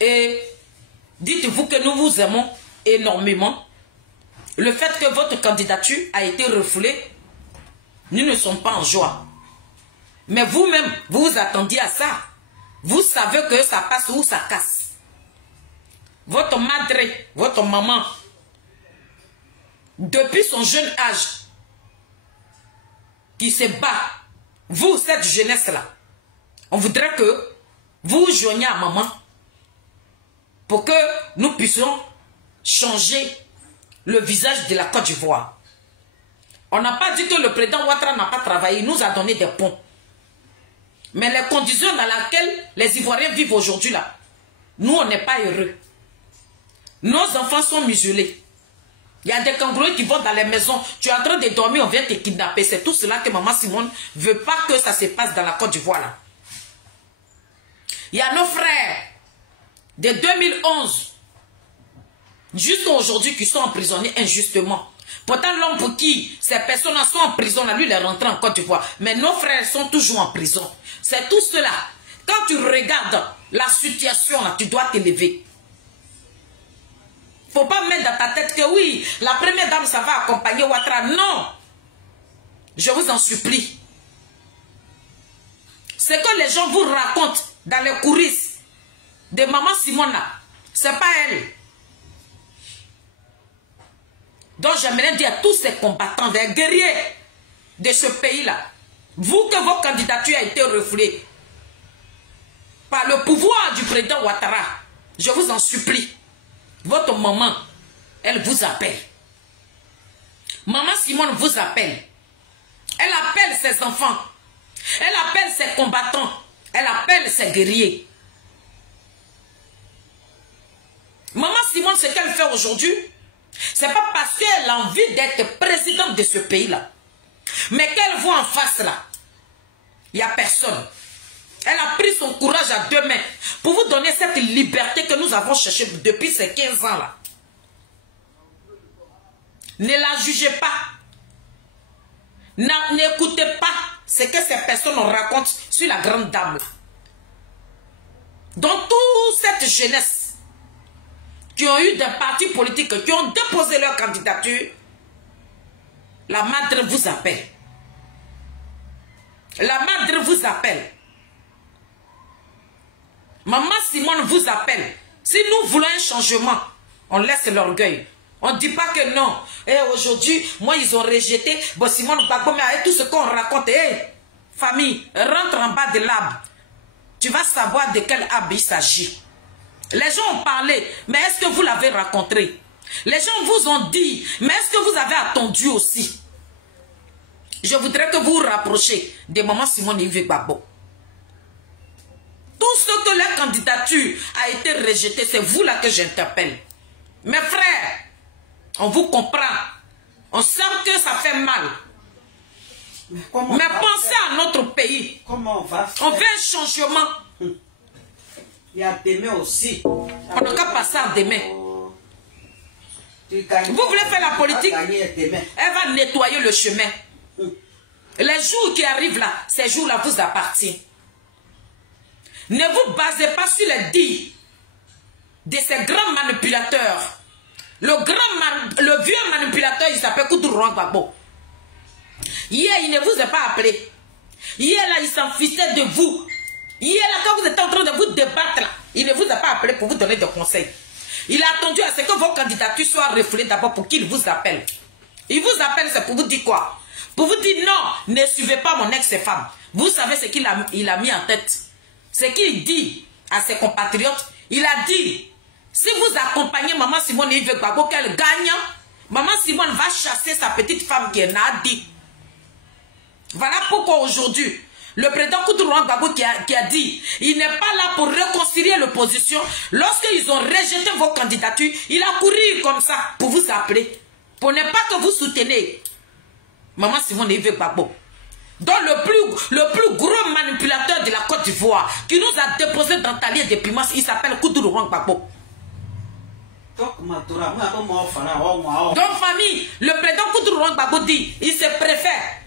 Et dites-vous que nous vous aimons énormément. Le fait que votre candidature a été refoulée, nous ne sommes pas en joie. Mais vous-même, vous vous attendiez à ça. Vous savez que ça passe ou ça casse. Votre madre, votre maman, depuis son jeune âge, qui se bat, vous, cette jeunesse-là, on voudrait que vous joigniez à maman pour que nous puissions changer le visage de la Côte d'Ivoire. On n'a pas dit que le président Ouattara n'a pas travaillé, il nous a donné des ponts. Mais les conditions dans lesquelles les Ivoiriens vivent aujourd'hui là, nous on n'est pas heureux. Nos enfants sont muselés. Il y a des kangourous qui vont dans les maisons. Tu es en train de dormir, on vient te kidnapper. C'est tout cela que maman Simone ne veut pas que ça se passe dans la Côte d'Ivoire là. Il y a nos frères de 2011 jusqu'à aujourd'hui qui sont emprisonnés injustement. Pourtant l'homme pour qui ces personnes sont en prison, là, lui il est rentré en Côte d'Ivoire. Mais nos frères sont toujours en prison. C'est tout cela. Quand tu regardes la situation là, tu dois t'élever. Faut pas mettre dans ta tête que oui, la première dame ça va accompagner Ouattara. Non. Je vous en supplie. Ce que les gens vous racontent dans les coulisses de maman Simone, c'est pas elle. Donc j'aimerais dire à tous ces combattants, des guerriers de ce pays-là, vous que vos candidatures ont été refoulées par le pouvoir du président Ouattara, je vous en supplie, votre maman, elle vous appelle. Maman Simone vous appelle. Elle appelle ses enfants. Elle appelle ses combattants. Elle appelle ses guerriers. Maman Simone, ce qu'elle fait aujourd'hui, c'est pas parce qu'elle a envie d'être présidente de ce pays-là. Mais qu'elle voit en face là, il n'y a personne. Elle a pris son courage à deux mains pour vous donner cette liberté que nous avons cherchée depuis ces 15 ans-là. Ne la jugez pas. N'écoutez pas ce que ces personnes racontent sur la grande dame. Dans toute cette jeunesse qui ont eu des partis politiques, qui ont déposé leur candidature, la madre vous appelle. La madre vous appelle. Maman Simone vous appelle. Si nous voulons un changement, on laisse l'orgueil. On ne dit pas que non. Et aujourd'hui, moi, ils ont rejeté. Bon, Simone Gbagbo, mais avec tout ce qu'on raconte, famille, rentre en bas de l'arbre. Tu vas savoir de quel arbre il s'agit. Les gens ont parlé, mais est-ce que vous l'avez rencontré? Les gens vous ont dit, mais est-ce que vous avez attendu aussi? Je voudrais que vous vous rapprochiez de maman Simone Yves Gbagbo. Tout ce que la candidature a été rejetée, c'est vous là que j'interpelle. Mes frères, on vous comprend. On sent que ça fait mal. Mais pensez à notre pays. Comment on va faire? On veut un changement. Il y a demain aussi. On n'a qu'à passer à demain. Vous voulez faire la politique? Elle va nettoyer le chemin. Les jours qui arrivent là, ces jours-là vous appartiennent. Ne vous basez pas sur les dires de ces grands manipulateurs. Le vieux manipulateur, il s'appelle Koudourouan Gbagbo. Hier, il ne vous a pas appelé. Hier, là, il s'en fichait de vous. Hier, là, quand vous êtes en train de vous débattre, là, il ne vous a pas appelé pour vous donner des conseils. Il a attendu à ce que vos candidatures soient refoulées d'abord pour qu'il vous appelle. Il vous appelle, c'est pour vous dire quoi? Pour vous dire non, ne suivez pas mon ex-femme. Vous savez ce qu'il a mis en tête. Ce qu'il dit à ses compatriotes, il a dit, si vous accompagnez maman Simone Yves Gbagbo qu'elle gagne, maman Simone va chasser sa petite femme qui est Nadi. Voilà pourquoi aujourd'hui, le président Koudourouan Gbagbo qui a dit, il n'est pas là pour réconcilier l'opposition. Lorsqu'ils ont rejeté vos candidatures, il a couru comme ça pour vous appeler. Pour ne pas que vous soutenez maman Simone Yves Gbagbo. Donc le plus gros manipulateur de la Côte d'Ivoire qui nous a déposé dans Talier de Pimas, il s'appelle Koudourouan Gbagbo. Donc famille, le président Koudourouan Gbagbo dit, il se préfère.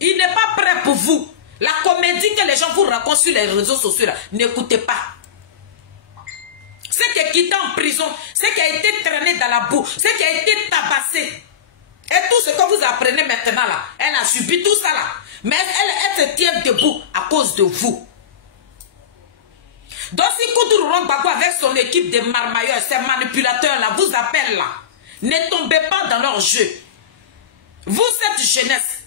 Il n'est pas prêt pour vous. La comédie que les gens vous racontent sur les réseaux sociaux, n'écoutez pas. Ce qui est quitté en prison, ce qui a été traîné dans la boue, ce qui a été tabassé. Et tout ce que vous apprenez maintenant là, elle a subi tout ça là. Mais elle se tient debout à cause de vous. Donc si Koudourouan Gbagbo avec son équipe de marmailleurs, ces manipulateurs là, vous appellent là, ne tombez pas dans leur jeu. Vous, cette jeunesse,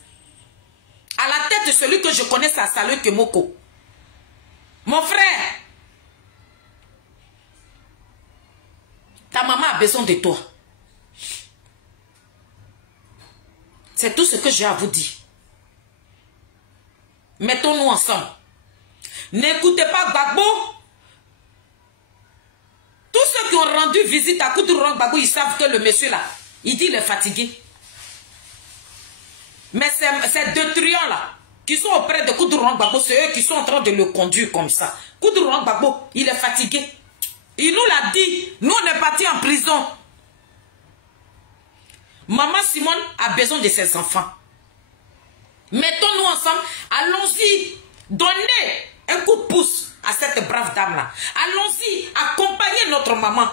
à la tête de celui que je connais, c'est Salou Kemoko. Mon frère, ta maman a besoin de toi. C'est tout ce que j'ai à vous dire. Mettons-nous ensemble. N'écoutez pas Gbagbo. Tous ceux qui ont rendu visite à Koudourouan Gbagbo, ils savent que le monsieur là, il dit qu'il est fatigué. Mais ces deux truands là, qui sont auprès de Koudourouan Gbagbo, c'est eux qui sont en train de le conduire comme ça. Koudourouan Gbagbo, il est fatigué. Il nous l'a dit. Nous, on est partis en prison. Maman Simone a besoin de ses enfants. Mettons-nous ensemble. Allons-y. Donnez un coup de pouce à cette brave dame-là. Allons-y. Accompagnez notre maman.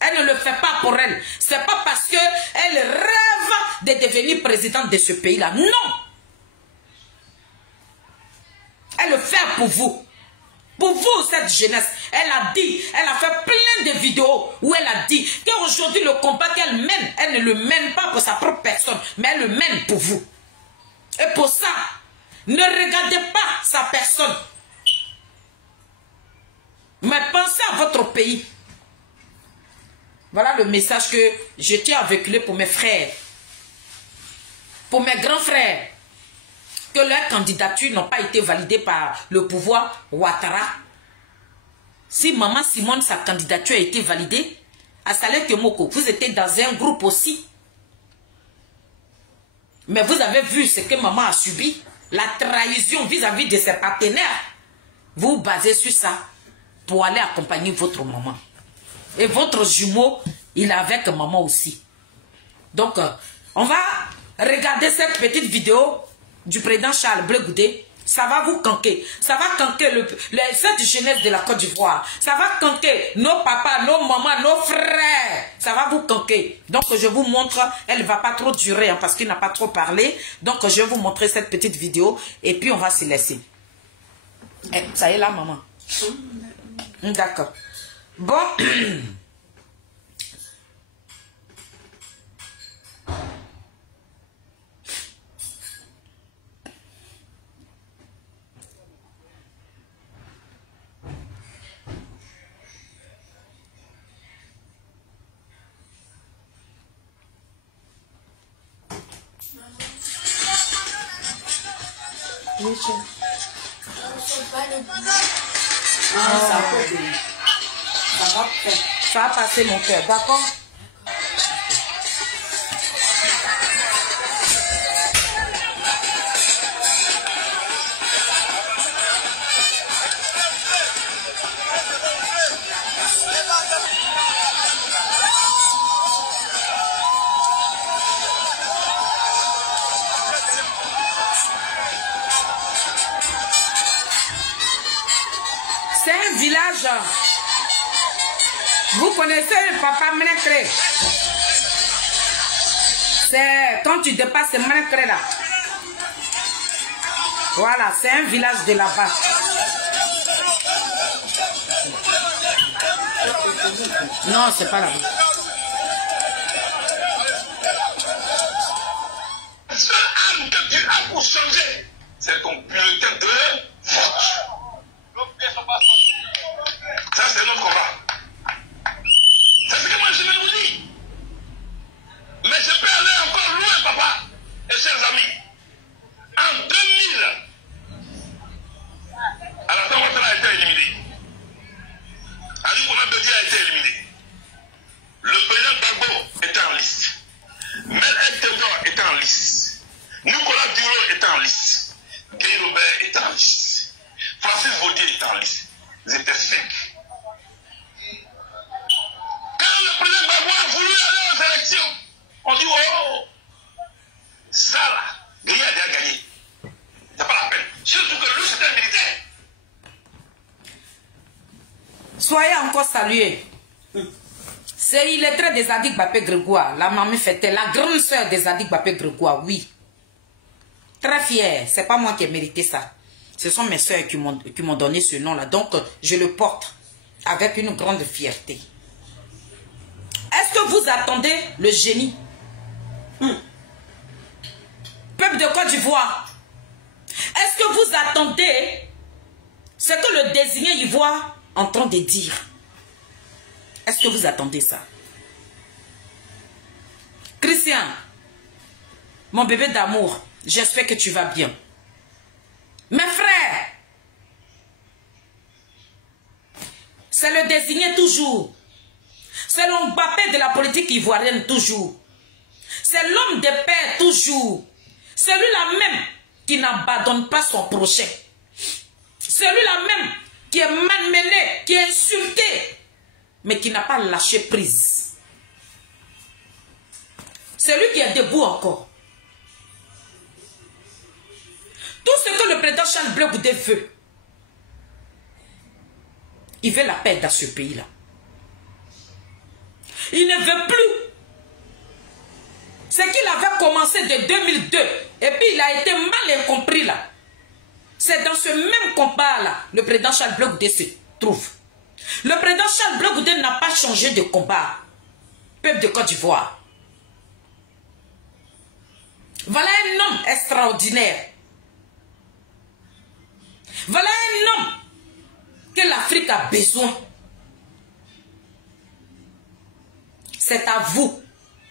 Elle ne le fait pas pour elle. C'est pas parce qu'elle rêve de devenir présidente de ce pays-là. Non. Elle le fait pour vous. Pour vous, cette jeunesse, elle a dit, elle a fait plein de vidéos où elle a dit qu'aujourd'hui, le combat qu'elle mène, elle ne le mène pas pour sa propre personne, mais elle le mène pour vous. Et pour ça, ne regardez pas sa personne, mais pensez à votre pays. Voilà le message que je tiens à véhiculer pour mes frères, pour mes grands frères, que leurs candidatures n'ont pas été validées par le pouvoir Ouattara. Si Maman Simone, sa candidature a été validée, à Saleh Kemoko, vous étiez dans un groupe aussi. Mais vous avez vu ce que Maman a subi, la trahison vis-à-vis de ses partenaires. Vous vous basez sur ça pour aller accompagner votre maman. Et votre jumeau, il est avec Maman aussi. Donc, on va regarder cette petite vidéo du président Charles Blé Goudé. Ça va vous canquer. Ça va canquer cette jeunesse de la Côte d'Ivoire. Ça va canquer nos papas, nos mamans, nos frères. Ça va vous canquer. Donc, je vous montre. Elle ne va pas trop durer hein, parce qu'il n'a pas trop parlé. Donc, je vais vous montrer cette petite vidéo. Et puis, on va se laisser. Eh, ça y est là, maman. D'accord. Bon. Oui, ça va passer mon cœur, d'accord? C'est un village. Vous connaissez Papa Mnekre? C'est quand tu dépasses Mnekre là. Voilà, c'est un village de là-bas. Non, c'est pas là-bas. La seule arme que tu as pour changer, c'est ton bulletin de vote. Ça, c'est notre combat. C'est ce que moi je vais vous dire. Mais je peux aller encore loin, papa et chers amis. En 2000, Alassane Ouattara a été éliminé. Ali Mohamed Bédi a été éliminé. Le président Gbagbo était en liste. Mel El Tendor était en liste. Nicolas Duro était en liste. Guy Robert était en liste. Francis Vaudier était en liste. Ils étaient 5. Quand le président Gbagbo a voulu aller aux élections, on dit oh, ça là, Guy a déjà gagné. C'est pas la peine. Surtout que lui c'était un militaire. Soyez encore salués. C'est illettré des Zadig Bapé Grégoire, la maman fêtait, la grande sœur des Zadig Bapé Grégoire, oui. Très fière, c'est pas moi qui ai mérité ça. Ce sont mes sœurs qui m'ont donné ce nom-là, donc je le porte avec une grande fierté. Est-ce que vous attendez le génie? Peuple de Côte d'Ivoire, est-ce que vous attendez ce que le désigné ivoire est en train de dire? Est-ce que vous attendez ça? Christian, mon bébé d'amour, j'espère que tu vas bien. Mes frères, c'est le désigné toujours. C'est l'Mbappé de la politique ivoirienne toujours. C'est l'homme de paix toujours. Celui-là même qui n'abandonne pas son prochain. Celui-là même qui est malmené, qui est insulté, mais qui n'a pas lâché prise. Celui qui est debout encore. Tout ce que le président Charles Blé Goudé veut, il veut la paix dans ce pays-là. Il ne veut plus. Ce qu'il avait commencé de 2002, et puis il a été mal incompris là. C'est dans ce même combat-là, le président Charles Blé Goudé se trouve. Le président Charles Blé Goudé n'a pas changé de combat. Peuple de Côte d'Ivoire. Voilà un homme extraordinaire. Voilà un homme que l'Afrique a besoin. C'est à vous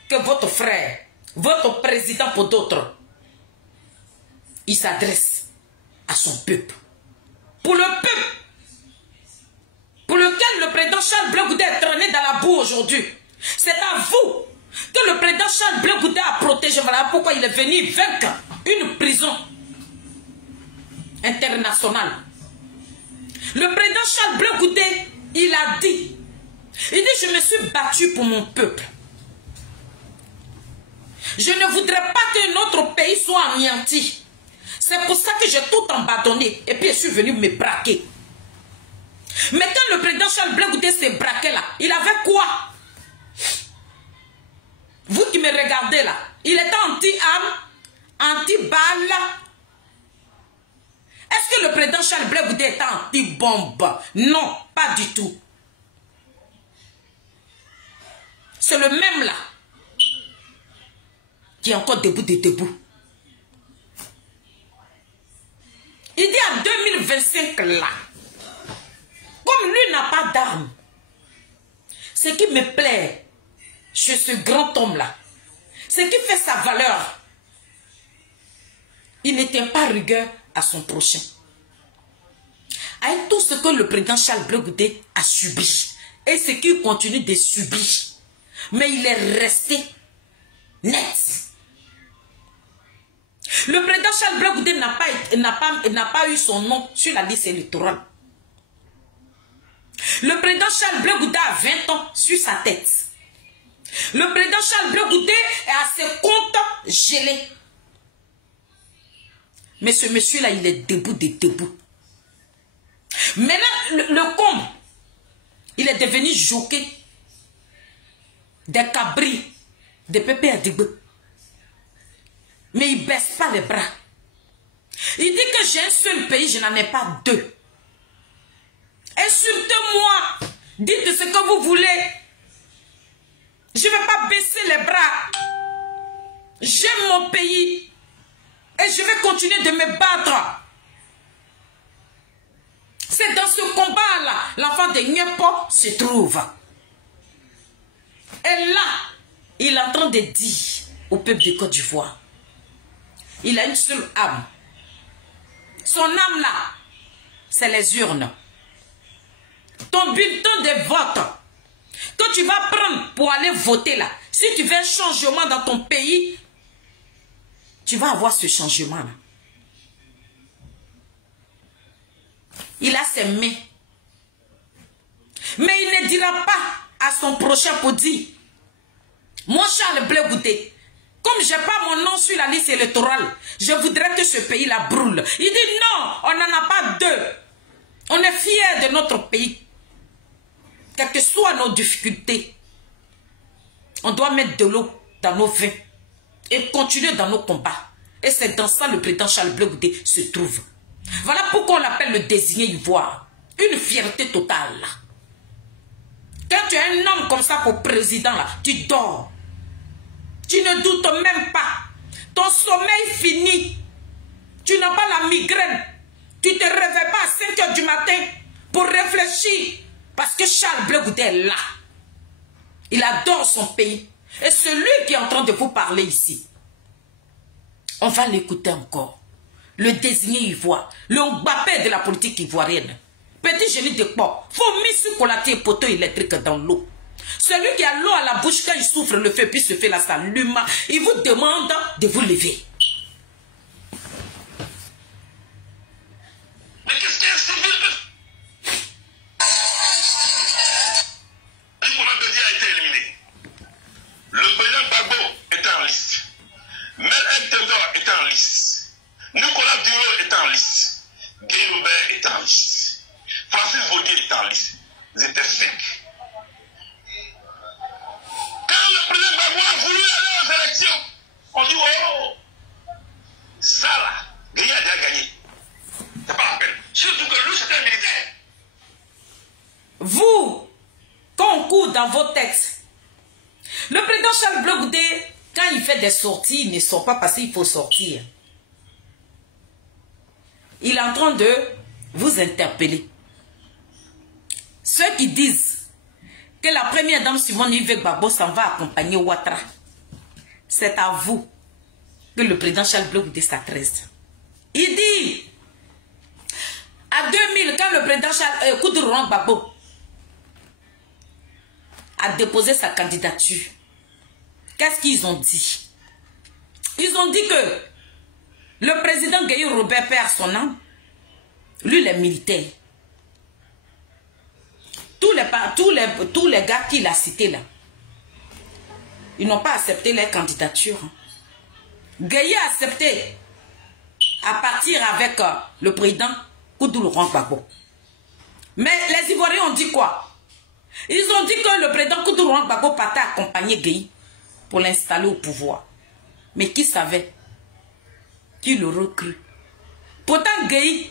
que votre frère, votre président pour d'autres, il s'adresse à son peuple. Pour le peuple pour lequel le président Charles Blé Goudé est traîné dans la boue aujourd'hui. C'est à vous que le président Charles Blé Goudé a protégé. Voilà pourquoi il est venu vaincre une prison internationale. Le président Charles Blé Goudé, il a dit, je me suis battu pour mon peuple. Je ne voudrais pas que notre pays soit anéanti. C'est pour ça que j'ai tout abandonné et puis je suis venu me braquer. Mais quand le président Charles Blé Goudé s'est braqué là, il avait quoi? Vous qui me regardez là, il était anti-armes, anti-balles. Est-ce que le président Charles Blé Goudé était anti-bombe? Non, pas du tout. C'est le même là qui est encore debout de debout. Il dit en 2025 là, comme lui n'a pas d'armes, ce qui me plaît chez ce grand homme là, ce qui fait sa valeur, il ne tient pas rigueur à son prochain. Avec tout ce que le président Charles Blé Goudé a subi et ce qu'il continue de subir, mais il est resté net. Le président Charles Blé Goudé n'a pas eu son nom sur la liste électorale. Le président Charles Blé Goudé a 20 ans sur sa tête. Le président Charles Blé Goudé est à ses comptes gelés. Mais ce monsieur-là, il est debout de debout. Maintenant, le comble, il est devenu jockey des cabris, des pépés à Digbé. Mais il ne baisse pas les bras. Il dit que j'ai un seul pays, je n'en ai pas deux. Insultez-moi. Dites ce que vous voulez. Je ne vais pas baisser les bras. J'aime mon pays. Et je vais continuer de me battre. C'est dans ce combat-là, l'enfant de Nyepo se trouve. Et là, il est en train de dire au peuple de Côte d'Ivoire, il a une seule âme. Son âme là, c'est les urnes. Ton bulletin de vote, que tu vas prendre pour aller voter là, si tu veux un changement dans ton pays, tu vas avoir ce changement là. Il a ses mains. Mais il ne dira pas à son prochain pour dire, moi Charles Blé Goudé, comme je n'ai pas mon nom sur la liste électorale, je voudrais que ce pays-là brûle. Il dit non, on n'en a pas deux. On est fiers de notre pays. Quelles que soient nos difficultés, on doit mettre de l'eau dans nos vins et continuer dans nos combats. Et c'est dans ça que le président Charles Blé Goudé se trouve. Voilà pourquoi on l'appelle le désigné ivoire. Une fierté totale. Quand tu as un homme comme ça pour président, là, tu dors. Tu ne doutes même pas. Ton sommeil finit. Tu n'as pas la migraine. Tu ne te réveilles pas à 5 h du matin pour réfléchir. Parce que Charles Blé Goudé est là. Il adore son pays. Et celui qui est en train de vous parler ici, on va l'écouter encore. Le désigné ivoire, le Mbappé de la politique ivoirienne. Petit génie de porc, faut mettre sur colater poteau électrique dans l'eau. Celui qui a l'eau à la bouche, quand il souffre le feu, puis se fait la s'allume, il vous demande de vous lever. Mais qu'est-ce qu'il y a civil? Nicolas Bédi a été éliminé. Le président Gbagbo était en liste. Mel Tendor était en liste. Nicolas Duro était en liste. Guy Robert était en liste. Francis Vaudier était en liste. Ils étaient 5. Quand le président Gbagbo a voulu aller aux élections, on dit oh, dans vos têtes. Le président Charles Blé Goudé, quand il fait des sorties, il ne sort pas parce qu'il faut sortir. Il est en train de vous interpeller. Ceux qui disent que la première dame Simone Yves Gbagbo s'en va accompagner Ouattara, c'est à vous que le président Charles Blé Goudé s'adresse. Il dit, à 2000, quand le président Kourouron Gbagbo a déposé sa candidature, qu'est-ce qu'ils ont dit? Ils ont dit que le président Guéhio Robert perd son âme. Lui, les militaires. Tous les gars qu'il a cités là, ils n'ont pas accepté leur candidature. Guéhio a accepté à partir avec le président Kourouron Gbagbo. Mais les Ivoiriens ont dit quoi? Ils ont dit que le président Kourouron Gbagbo partait accompagner Guéhio pour l'installer au pouvoir. Mais qui savait? Qui l'aurait cru? Pourtant, Guéhio,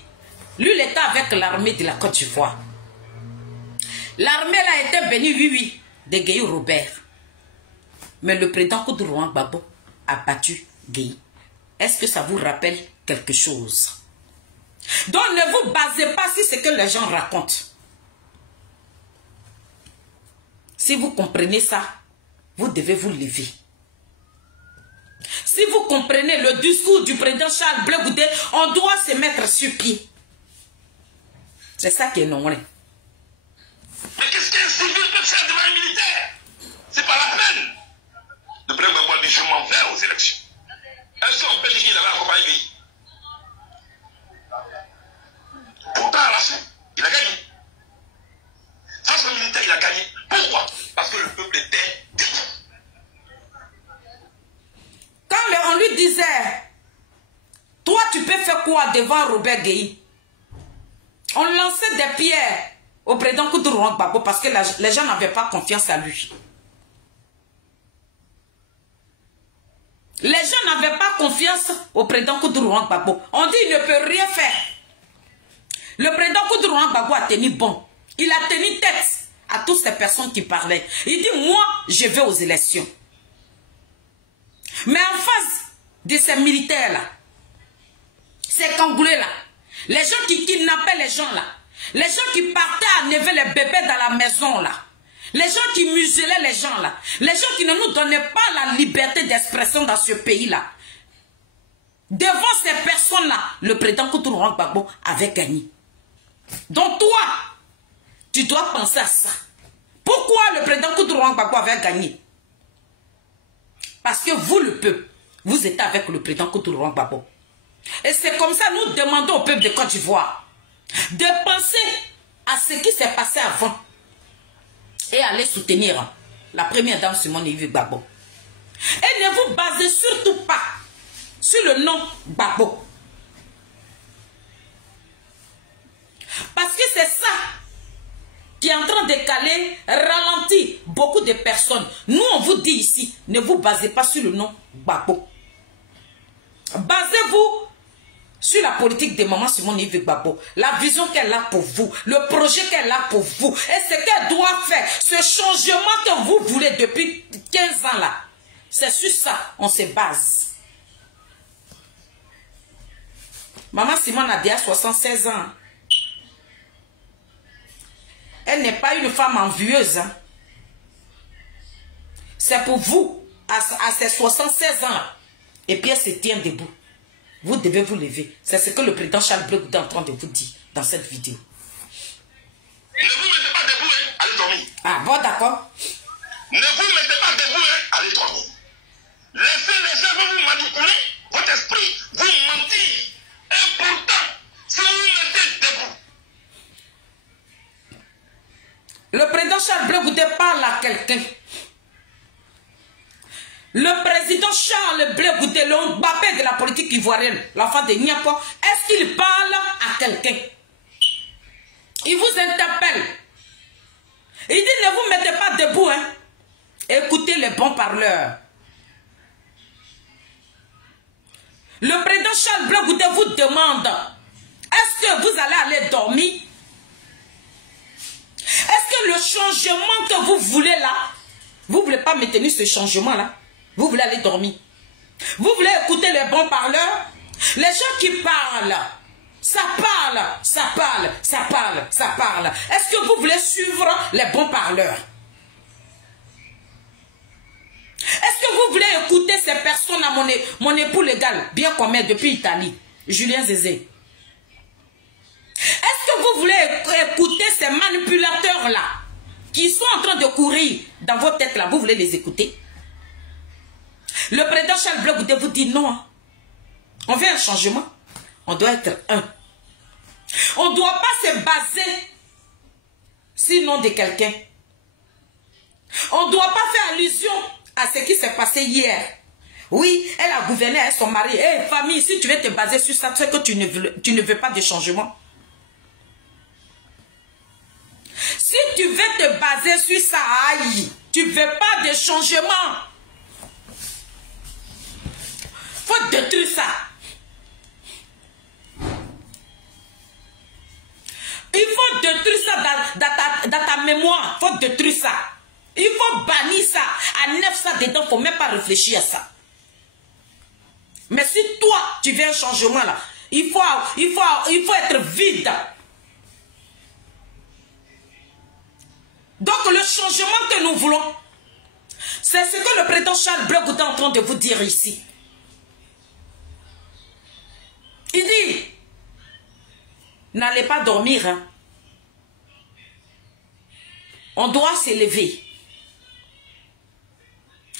lui, il était avec l'armée de la Côte d'Ivoire. L'armée là était bénie, oui, de Guéhio Robert. Mais le président Kourouron Gbagbo a battu Guéhio. Est-ce que ça vous rappelle quelque chose? Donc, ne vous basez pas sur ce que les gens racontent. Si vous comprenez ça, vous devez vous lever. Si vous comprenez le discours du président Charles Blé Goudé, on doit se mettre sur pied. C'est ça qui est normal. Mais qu'est-ce qu'un civil peut faire devant un militaire? C'est pas la peine. Le président Gbagbo a dit je m'en vais aux élections. Est-ce qu'on peut dire qu'il avait accompagné Guéhio? Pourtant, à la fin, il a gagné. Face au militaire, il a gagné. Pourquoi? Parce que le peuple était debout. Quand on lui disait, toi tu peux faire quoi devant Robert Guéhio? On lançait des pierres au président Kourouron Gbagbo parce que les gens n'avaient pas confiance à lui. Les gens n'avaient pas confiance au président Kourouron Gbagbo. On dit il ne peut rien faire. Le président Kourouron Gbagbo a tenu bon. Il a tenu tête à toutes ces personnes qui parlaient. Il dit, moi, je vais aux élections. Mais en face de ces militaires-là, ces Congolais-là, les gens qui kidnappaient les gens-là, les gens qui partaient à enlever les bébés dans la maison-là, les gens qui muselaient les gens-là, les gens qui ne nous donnaient pas la liberté d'expression dans ce pays-là, devant ces personnes-là, le président Kourouron Gbagbo avait gagné. Donc toi, tu dois penser à ça. Pourquoi le président Kourouron Gbagbo avait gagné? Parce que vous, le peuple, vous êtes avec le président Kourouron Gbagbo. Et c'est comme ça nous demandons au peuple de Côte d'Ivoire de penser à ce qui s'est passé avant et aller soutenir la première dame Simone Yves Gbagbo. Et ne vous basez surtout pas sur le nom Gbagbo. Parce que c'est ça qui est en train de caler, ralentir beaucoup de personnes. Nous, on vous dit ici, ne vous basez pas sur le nom Gbagbo. Basez-vous sur la politique de maman Simone Yves Gbagbo, la vision qu'elle a pour vous, le projet qu'elle a pour vous, et ce qu'elle doit faire, ce changement que vous voulez depuis 15 ans là. C'est sur ça on se base. Maman Simone a déjà 76 ans. Elle n'est pas une femme envieuse. Hein. C'est pour vous, à ses 76 ans, et puis elle se tient debout. Vous devez vous lever. C'est ce que le président Charles Blé Goudé est en train de vous dire dans cette vidéo. Ne vous mettez pas debout, hein, allez dormir. Ah bon, d'accord. Ne vous mettez pas debout, hein, allez dormir. Laissez les gens vous manipuler, votre esprit, vous mentir. Et pourtant, si vous vous mettez debout. Le président Charles Blé Goudé parle à quelqu'un. Le président Charles Blé Goudé, le Mbappé de la politique ivoirienne, l'enfant de Niapo, est-ce qu'il parle à quelqu'un? Il vous interpelle. Il dit ne vous mettez pas debout. Hein. Écoutez les bons parleurs. Le président Charles Blé Goudé vous demande, est-ce que vous allez aller dormir? Est-ce que le changement que vous voulez là, vous ne voulez pas maintenir ce changement là? Vous voulez aller dormir? Vous voulez écouter les bons parleurs? Les gens qui parlent, ça parle, ça parle, ça parle, ça parle. Est-ce que vous voulez suivre les bons parleurs? Est-ce que vous voulez écouter ces personnes à mon époux légal, bien qu'on met depuis Italie, Julien Zézé? Est-ce que vous voulez écouter ces manipulateurs-là qui sont en train de courir dans vos têtes là? Vous voulez les écouter? Le président Charles Blé Goudé vous dit non. On veut un changement. On doit être un. On ne doit pas se baser sur le nom de quelqu'un. On ne doit pas faire allusion à ce qui s'est passé hier. Oui, elle a gouverné avec son mari. Hé, famille, si tu veux te baser sur ça, c'est que tu ne veux pas de changement. Si tu veux te baser sur ça, aïe, tu ne veux pas de changement. Faut détruire ça. Il faut détruire ça dans ta mémoire. Il faut détruire ça. Il faut bannir ça. Enlève ça dedans. Il ne faut même pas réfléchir à ça. Mais si toi, tu veux un changement là, il faut être vide. Donc le changement que nous voulons, c'est ce que le président Charles Blé Goudé est en train de vous dire ici. Il dit, n'allez pas dormir. Hein. On doit s'élever.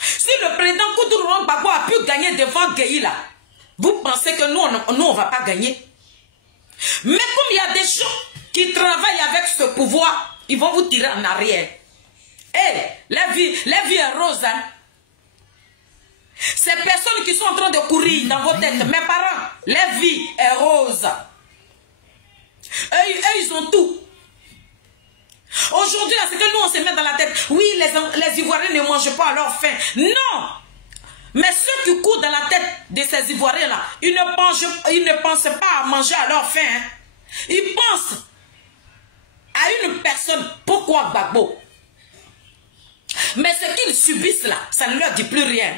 Si le président Koudouro Gbagbo a pu gagner devant Gueye là, vous pensez que nous, on ne va pas gagner? Mais comme il y a des gens qui travaillent avec ce pouvoir, ils vont vous tirer en arrière. Hey, la vie est rose. Hein? Ces personnes qui sont en train de courir dans vos têtes, mes parents, la vie est rose. Eux, ils ont tout. Aujourd'hui, c'est que nous, on se met dans la tête. Oui, les Ivoiriens ne mangent pas à leur faim. Non. Mais ceux qui courent dans la tête de ces Ivoiriens-là, ils ne pensent pas à manger à leur faim. Hein. Ils pensent à une personne. Pourquoi Gbagbo? Mais ce qu'ils subissent là, ça ne leur dit plus rien.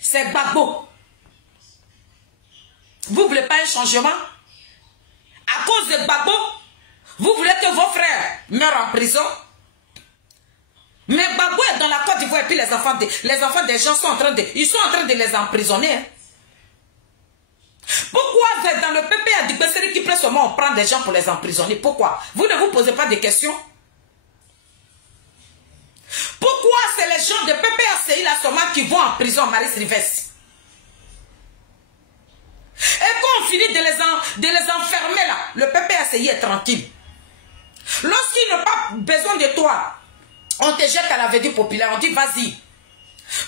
C'est Gbagbo. Vous ne voulez pas un changement? À cause de Gbagbo, vous voulez que vos frères meurent en prison? Mais Gbagbo est dans la Côte d'Ivoire et puis les enfants des gens sont en train de les emprisonner. Hein? Pourquoi dans le PPA du Besseri qui presse seulement on prend des gens pour les emprisonner? Pourquoi? Vous ne vous posez pas de questions? Pourquoi c'est les gens de PPACI là seulement qui vont en prison, Marie Sylvestre? Et quand on finit de les enfermer là, le PPACI est tranquille. Lorsqu'ils n'ont pas besoin de toi, on te jette à la vedue populaire, on dit vas-y.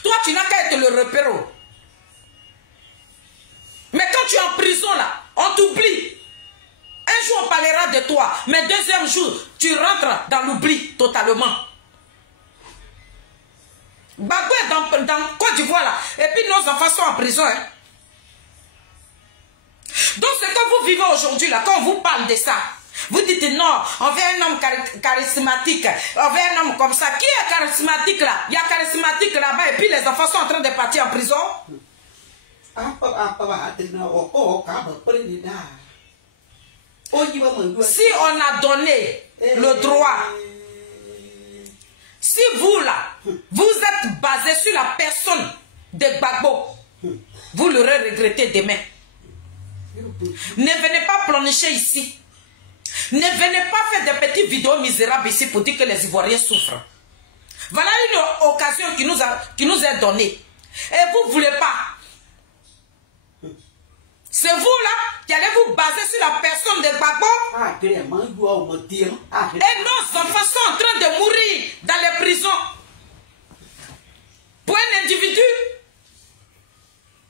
Toi tu n'as qu'à être le repéro. Mais quand tu es en prison là, on t'oublie. Un jour on parlera de toi, mais deuxième jour, tu rentres dans l'oubli totalement. Gbagbo est dans Côte d'Ivoire là, et puis nos enfants sont en prison. Hein. Donc ce que vous vivez aujourd'hui là, quand on vous parle de ça, vous dites non, on veut un homme charismatique, on veut un homme comme ça. Qui est charismatique là? Il y a charismatique là-bas et puis les enfants sont en train de partir en prison. Si on a donné le droit, si vous là, vous êtes basé sur la personne de Gbagbo, vous l'aurez regretté demain. Ne venez pas ploncher ici. Ne venez pas faire des petites vidéos misérables ici pour dire que les Ivoiriens souffrent. Voilà une occasion qui nous est donnée. Et vous ne voulez pas. C'est vous là qui allez vous baser sur la personne de Gbagbo. Et nos enfants sont en train de mourir dans les prisons. Pour un individu,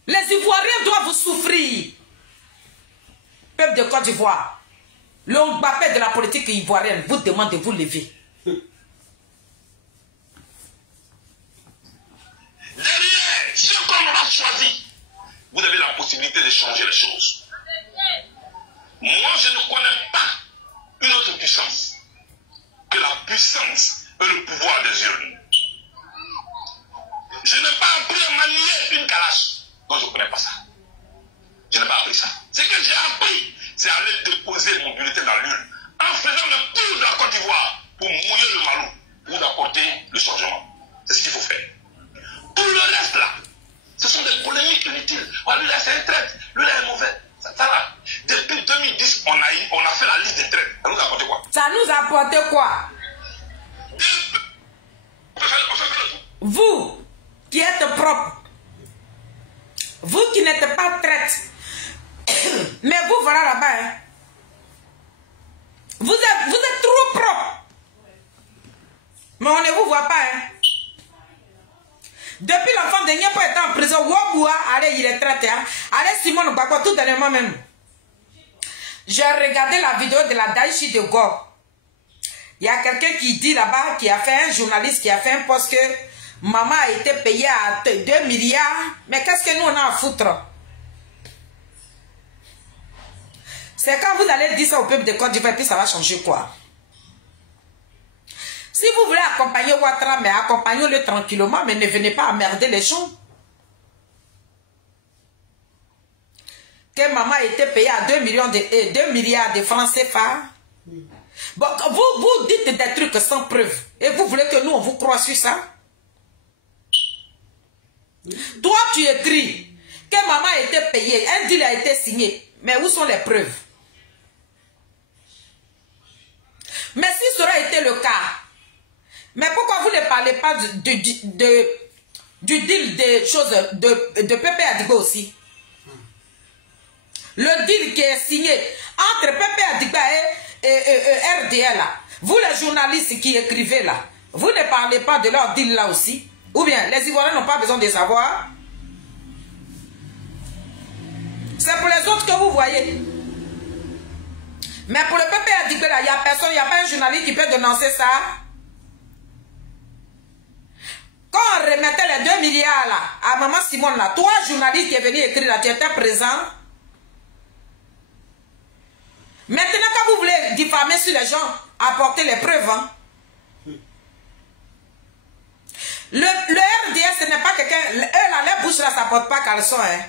les Ivoiriens doivent souffrir. Peuple de Côte d'Ivoire, le Mbappé de la politique ivoirienne vous demande de vous lever. Derrière ce qu'on aura choisi, vous avez la possibilité de changer les choses. Moi, je ne connais pas une autre puissance que la puissance et le pouvoir des urnes. Je n'ai pas appris à manier une calache. Non, je ne connais pas ça. Je n'ai pas appris ça. Ce que j'ai appris, c'est aller déposer mon bulletin dans l'urne en faisant le tour de la Côte d'Ivoire pour mouiller le malou, pour apporter le changement. C'est ce qu'il faut faire. Tout le reste là, ce sont des polémiques inutiles. Oh, lui là c'est un traite, lui là est mauvais. Ça va. Depuis 2010, on a fait la liste des traites. Ça nous a apporté quoi? Ça nous a apporté quoi? Vous qui êtes propre, vous qui n'êtes pas traite, mais vous voilà là-bas, hein. Vous êtes trop propre, mais on ne vous voit pas, hein. Depuis l'enfant de Niapo était en prison, Waboua, allez, il est traité, hein. Allez, Simone Gbagbo, tout dernièrement même. J'ai regardé la vidéo de la Daichi de Gore. Il y a quelqu'un qui dit là-bas, qui a fait un journaliste, qui a fait un post que maman a été payée à 2 milliards. Mais qu'est-ce que nous on a à foutre? C'est quand vous allez dire ça au peuple de Côte d'Ivoire, puis ça va changer quoi? Si vous voulez accompagner Ouattara, mais accompagnez-le tranquillement, mais ne venez pas emmerder les gens. Que maman a été payée à 2 milliards de francs CFA. Bon, vous dites des trucs sans preuve. Et vous voulez que nous, on vous croit sur ça? Toi, tu écris que maman a été payée, un deal a été signé. Mais où sont les preuves? Mais si ça aurait été le cas, mais pourquoi vous ne parlez pas du deal des choses de Pépé Adigba aussi? Le deal qui est signé entre Pépé Adigba et RDL là. Vous les journalistes qui écrivez là, vous ne parlez pas de leur deal là aussi? Ou bien les Ivoiriens n'ont pas besoin de savoir? C'est pour les autres que vous voyez. Mais pour le Pépé Adigba là, il n'y a personne, il n'y a pas un journaliste qui peut dénoncer ça. Quand on remettait les 2 milliards là, à maman Simone là, toi journaliste qui est venu écrire là, tu étais présent. Maintenant quand vous voulez diffamer sur les gens, apportez les preuves. Hein. Le RDS ce n'est pas quelqu'un, eux là, les bouches là, ça porte pas caleçon. Hein.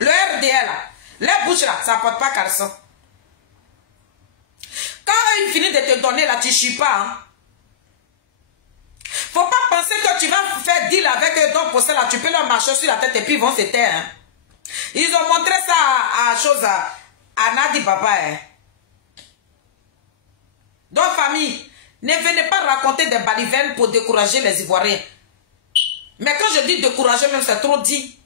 Le RDL là, les bouches là, ça porte pas caleçon. Quand ils finissent de te donner là, tu chies pas. Hein. Faut pas penser que tu vas faire deal avec eux, donc pour ça là, tu peux leur marcher sur la tête et puis ils vont se taire. Hein. Ils ont montré ça à Nadi Papa. Hein. Donc famille, ne venez pas raconter des balivernes pour décourager les Ivoiriens. Mais quand je dis décourager même, c'est trop dit.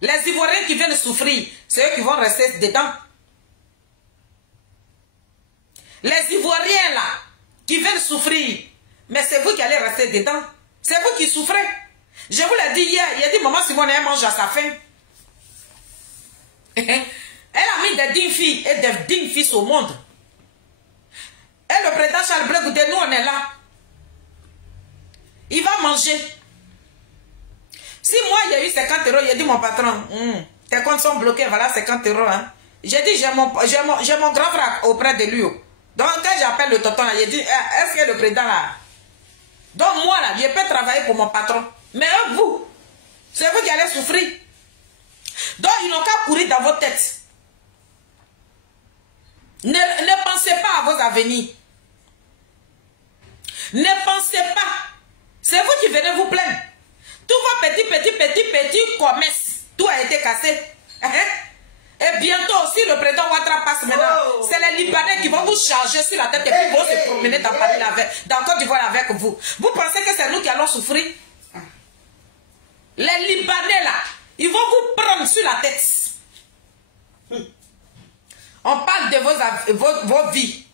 Les Ivoiriens qui viennent souffrir, c'est eux qui vont rester dedans. Les Ivoiriens là, qui viennent souffrir, mais c'est vous qui allez rester dedans. C'est vous qui souffrez. Je vous l'ai dit hier. Il a dit, maman Simone, elle mange à sa faim. Elle a mis des dignes filles et des dignes fils au monde. Et le président Charles Blé Goudé, nous on est là. Il va manger. Si moi il y a eu 50 €, il a dit mon patron, tes comptes sont bloqués, voilà 50 €. Hein. J'ai dit, j'ai mon grand frère auprès de lui. Donc quand j'appelle le tonton, il dit, est-ce que le président là? Donc moi là, je peux travailler pour mon patron. Mais vous, c'est vous qui allez souffrir. Donc ils n'ont qu'à courir dans votre tête. Ne pensez pas à vos avenirs. Ne pensez pas. C'est vous qui venez vous plaindre. Tous vos petits commerces, tout a été cassé. Et bientôt aussi, le président Ouattara passe maintenant. Oh. C'est les Libanais qui vont vous charger sur la tête et puis vont se promener dans Paris, dans Côte d'Ivoire avec vous. Vous pensez que c'est nous qui allons souffrir? Les Libanais là, ils vont vous prendre sur la tête. On parle de vos vies.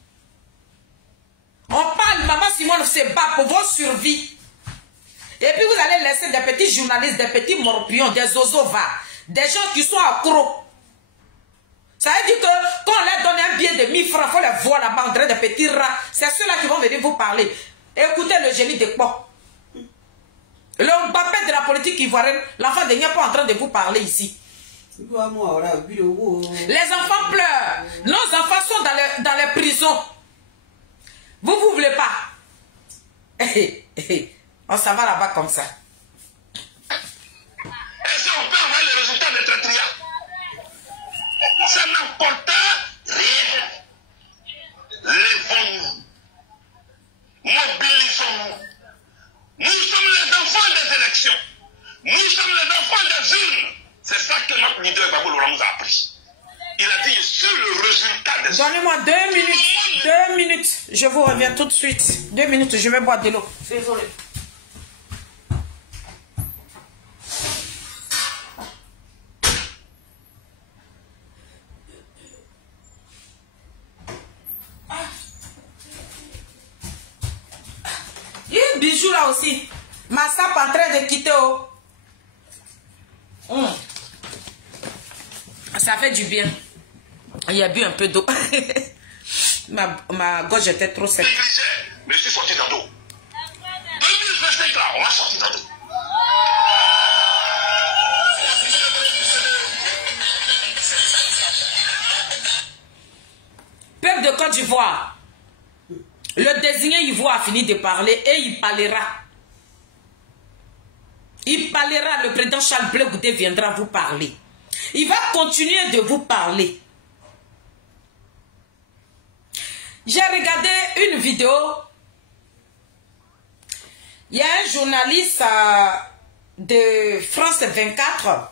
On parle, maman Simone se bat pour vos survies. Et puis vous allez laisser des petits journalistes, des petits morpions, des osovas, des gens qui sont accros. Ça veut dire que quand on leur donne un billet de 1000 francs, il faut les voir là-bas en train de petits rats. C'est ceux-là qui vont venir vous parler. Écoutez le génie de quoi. Le Mbappé de la politique ivoirienne, l'enfant de Niapo en train de vous parler ici. Les enfants pleurent. Nos enfants sont dans les prisons. Vous ne voulez pas. On s'en va là-bas comme ça. Est-ce qu'on peut avoir les résultats de Tratria? Ça n'apporte rien. Lèvons-nous. Mobilisons-nous. Nous sommes les enfants des élections. Nous sommes les enfants des urnes. C'est ça que notre leader Babou Laurent nous a appris. Il a dit sur le résultat des... Donnez-moi 2 minutes. 2 minutes. Je vous reviens tout de suite. 2 minutes, je vais boire de l'eau. Désolé. Il y a un bijou là aussi. Ma sape en train de quitter. Oh. Ça fait du bien. Il y a bu un peu d'eau. ma gorge était trop sec. Mais je suis sorti dans l'eau. 2025 là, on va sortir dans l'eau. Peuple de Côte d'Ivoire, le désigné Ivoire a fini de parler et il parlera. Il parlera, le président Charles Blé Goudé viendra vous parler. Il va continuer de vous parler. J'ai regardé une vidéo. Il y a un journaliste de France 24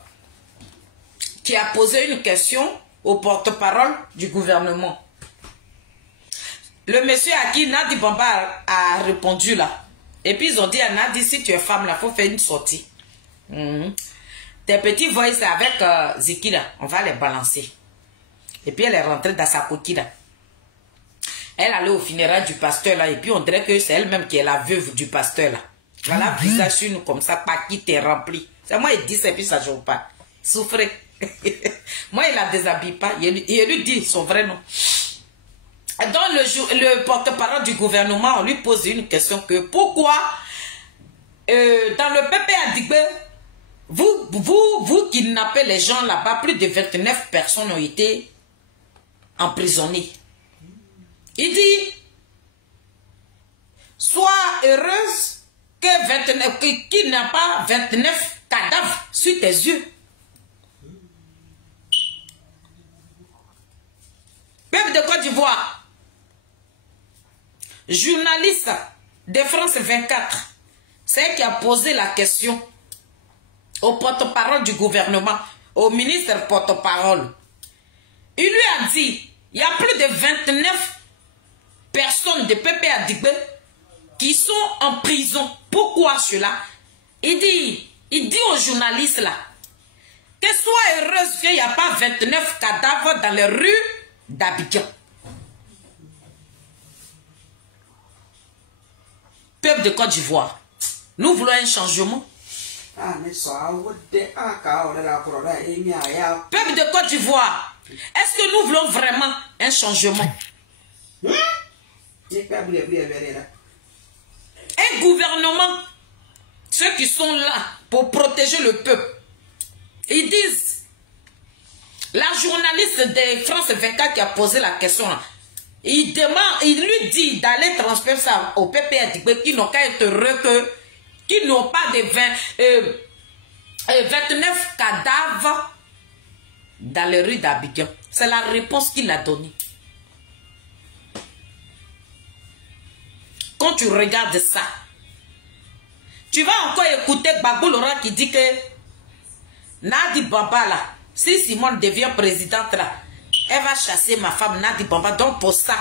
qui a posé une question au porte-parole du gouvernement. Le monsieur à qui Nadi Bamba a répondu là. Et puis ils ont dit à Nadi, si tu es femme là, il faut faire une sortie. Tes petits voices avec Ziki là, on va les balancer. Et puis elle est rentrée dans sa coquille là. Elle allait au funérail du pasteur là. Et puis on dirait que c'est elle-même qui est la veuve du pasteur là. Voilà, visage sur nous comme ça, pas qui t'est rempli. C'est moi il dit ça et puis ça joue pas. Souffrez. Moi il la déshabille pas. Il lui dit son vrai nom. Dans le porte-parole du gouvernement, on lui pose une question que pourquoi dans le PP Adigbe, vous kidnappez les gens là-bas, plus de 29 personnes ont été emprisonnées. Il dit, sois heureuse qu'il n'y a pas 29 cadavres sur tes yeux. Peuple de Côte d'Ivoire, journaliste de France 24, c'est elle qui a posé la question au porte-parole du gouvernement, au ministre porte-parole. Il lui a dit, il y a plus de 29 personnes de PP Adigbe qui sont en prison. Pourquoi cela? Il dit aux journalistes là, que sois heureuse qu'il n'y a pas 29 cadavres dans les rues d'Abidjan. Peuple de Côte d'Ivoire, nous voulons un changement. Peuple de Côte d'Ivoire, est-ce que nous voulons vraiment un changement? Un gouvernement, ceux qui sont là pour protéger le peuple, ils disent, la journaliste de France 24 qui a posé la question là, il lui dit d'aller transmettre ça au PPA qui n'ont qu'à être heureux qui n'ont pas de 29 cadavres dans les rues d'Abidjan. C'est la réponse qu'il a donnée. Quand tu regardes ça, tu vas encore écouter Babou Laurent qui dit que Nadi Bamba là, si Simone devient présidente là, elle va chasser ma femme Nadi Bamba. Donc pour ça,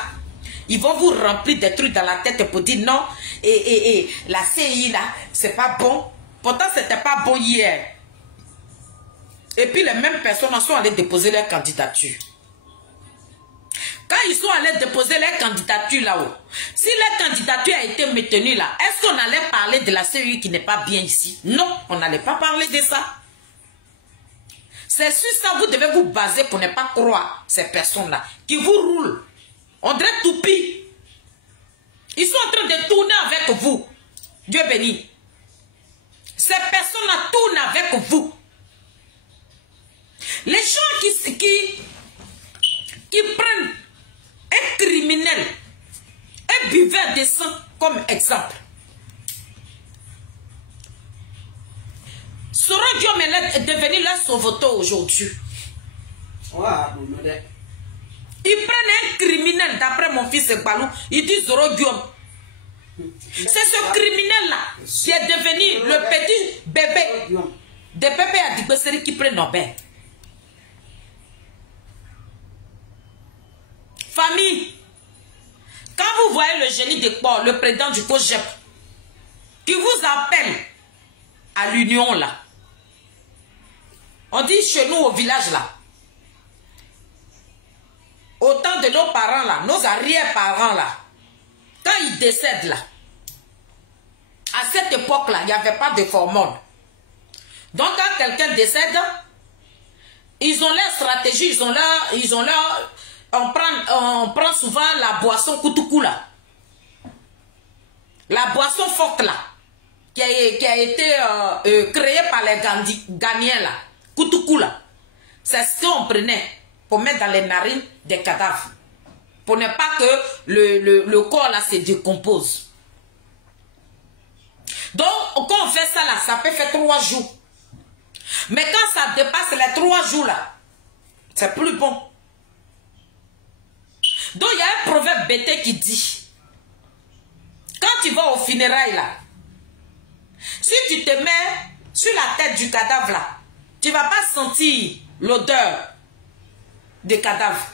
ils vont vous remplir des trucs dans la tête pour dire non, et la CI là, c'est pas bon. Pourtant, c'était pas bon hier. Et puis les mêmes personnes sont allées déposer leur candidature. Quand ils sont allés déposer leur candidature là-haut, si leur candidature a été maintenue là, est-ce qu'on allait parler de la CI qui n'est pas bien ici? Non, on n'allait pas parler de ça. C'est sur ça vous devez vous baser pour ne pas croire ces personnes-là qui vous roulent. On dirait toupie. Ils sont en train de tourner avec vous. Dieu béni. Ces personnes-là tournent avec vous. Les gens qui prennent un criminel, un buveur descend comme exemple. Soro Guillaume est devenu leur sauveteur aujourd'hui. Ils prennent un criminel, d'après mon fils Balou, il dit Soro Guillaume. C'est ce criminel-là qui est devenu le petit bébé de Pépé Adibeseri qui prend Nobel. Famille, quand vous voyez le génie de Port, le président du COGEP, qui vous appelle à l'union là, on dit chez nous au village là, au temps de nos parents là, nos arrière-parents là, quand ils décèdent là, à cette époque là, il n'y avait pas de hormones. Donc quand quelqu'un décède, ils ont leur stratégie, on prend souvent la boisson Koutoukou là. La boisson forte là, qui a été créée par les Ghanéens là. Koutoukou là. C'est ce qu'on prenait pour mettre dans les narines des cadavres. Pour ne pas que le corps là se décompose. Donc quand on fait ça là, ça peut faire 3 jours. Mais quand ça dépasse les 3 jours là, c'est plus bon. Donc il y a un proverbe bêté qui dit, quand tu vas au funérailles là, si tu te mets sur la tête du cadavre là, tu ne vas pas sentir l'odeur du cadavre.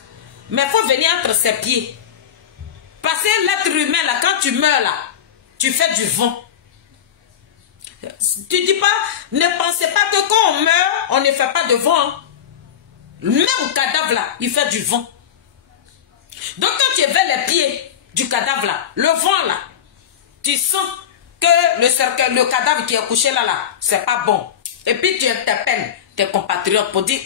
Mais il faut venir entre ses pieds. Parce que l'être humain là, quand tu meurs là, tu fais du vent. Tu dis pas, ne pensez pas que quand on meurt, on ne fait pas de vent. Hein. Même au cadavre là, il fait du vent. Donc quand tu es vers les pieds du cadavre là, le vent là, tu sens que le cadavre qui est couché là, c'est pas bon. Et puis tu interpelles tes compatriotes pour dire,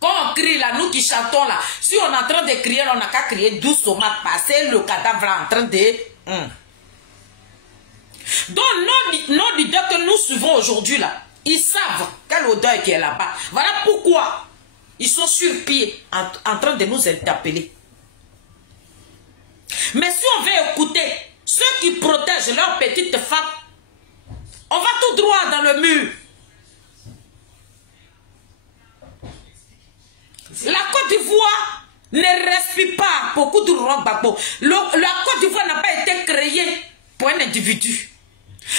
quand on crie là, nous qui chantons là, si on est en train de crier, on n'a qu'à crier doucement, passer le cadavre là en train de... Donc nos leaders que nous suivons aujourd'hui là, ils savent quelle odeur qui est là-bas. Voilà pourquoi ils sont sur pied en train de nous interpeller. Mais si on veut écouter ceux qui protègent leurs petites femmes, on va tout droit dans le mur. La Côte d'Ivoire ne respire pas beaucoup de Laurent Gbagbo. La Côte d'Ivoire n'a pas été créée pour un individu.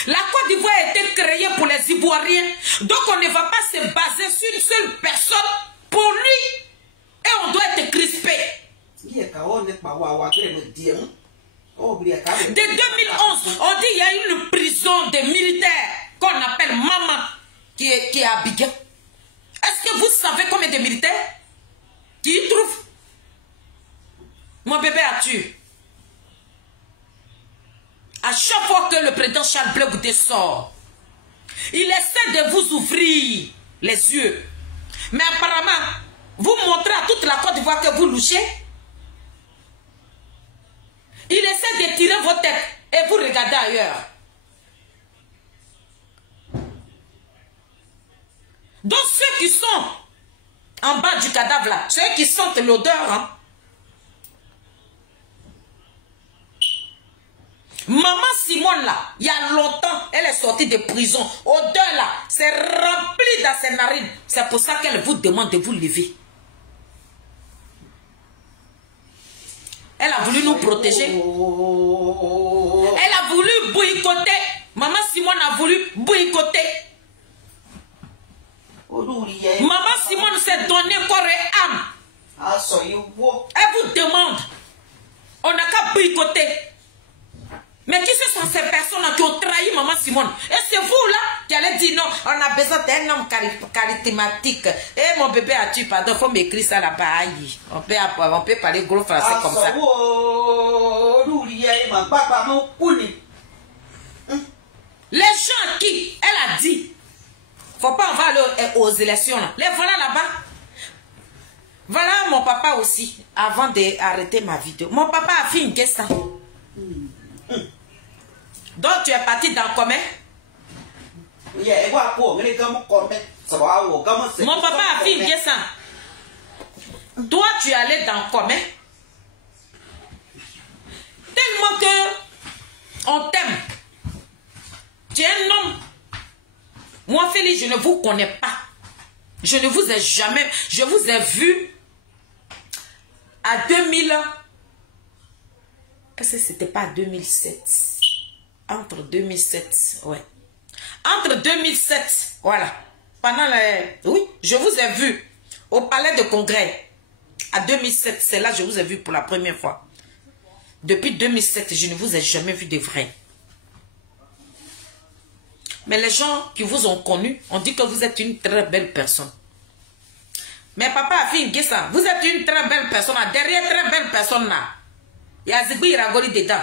La Côte d'Ivoire a été créée pour les Ivoiriens. Donc on ne va pas se baser sur une seule personne pour lui. Et on doit être crispé. De 2011, on dit qu'il y a une prison des militaires qu'on appelle Maman qui est à Abidjan. Est-ce que vous savez combien de militaires qui y trouvent? Mon bébé a tué. À chaque fois que le président Charles Blé Goudé sort, il essaie de vous ouvrir les yeux. Mais apparemment, vous montrez à toute la Côte d'Ivoire que vous louchez. Il essaie de tirer vos têtes et vous regardez ailleurs. Donc ceux qui sont en bas du cadavre là, ceux qui sentent l'odeur, hein. Maman Simone là, il y a longtemps, elle est sortie de prison. Odeur là, c'est rempli dans ses narines. C'est pour ça qu'elle vous demande de vous lever. Elle a voulu nous protéger. Elle a voulu boycotter. Maman Simone a voulu boycotter. Maman Simone s'est donné corps et âme. Elle vous demande. On n'a qu'à boycotter. Mais qui ce sont ces personnes qui ont trahi Maman Simone? Et c'est vous là qui allez dire non, on a besoin d'un homme charismatique. Et mon bébé a tué, pardon, il faut m'écrire ça là-bas. On peut parler gros français comme ça. Les gens à qui elle a dit, faut pas on va aller aux élections là. Les voilà là-bas. Voilà mon papa aussi, avant d'arrêter ma vidéo. Mon papa a fait une question. Donc tu es parti dans combien? Mon papa a fait une question. Toi tu es allé dans combien? Tes tellement que on t'aime. Tu es un homme. Moi, Félix, je ne vous connais pas. Je ne vous ai jamais... Je vous ai vu à 2000... Est-ce que c'était pas 2007? Entre 2007, ouais. Entre 2007, voilà. Pendant les... Oui, je vous ai vu au palais de congrès. À 2007, c'est là que je vous ai vu pour la première fois. Depuis 2007, je ne vous ai jamais vu de vrai. Mais les gens qui vous ont connu ont dit que vous êtes une très belle personne. Mais papa a fait une guesse. Vous êtes une très belle personne. Derrière très belle personne là, il y a Zigui Iragoli dedans.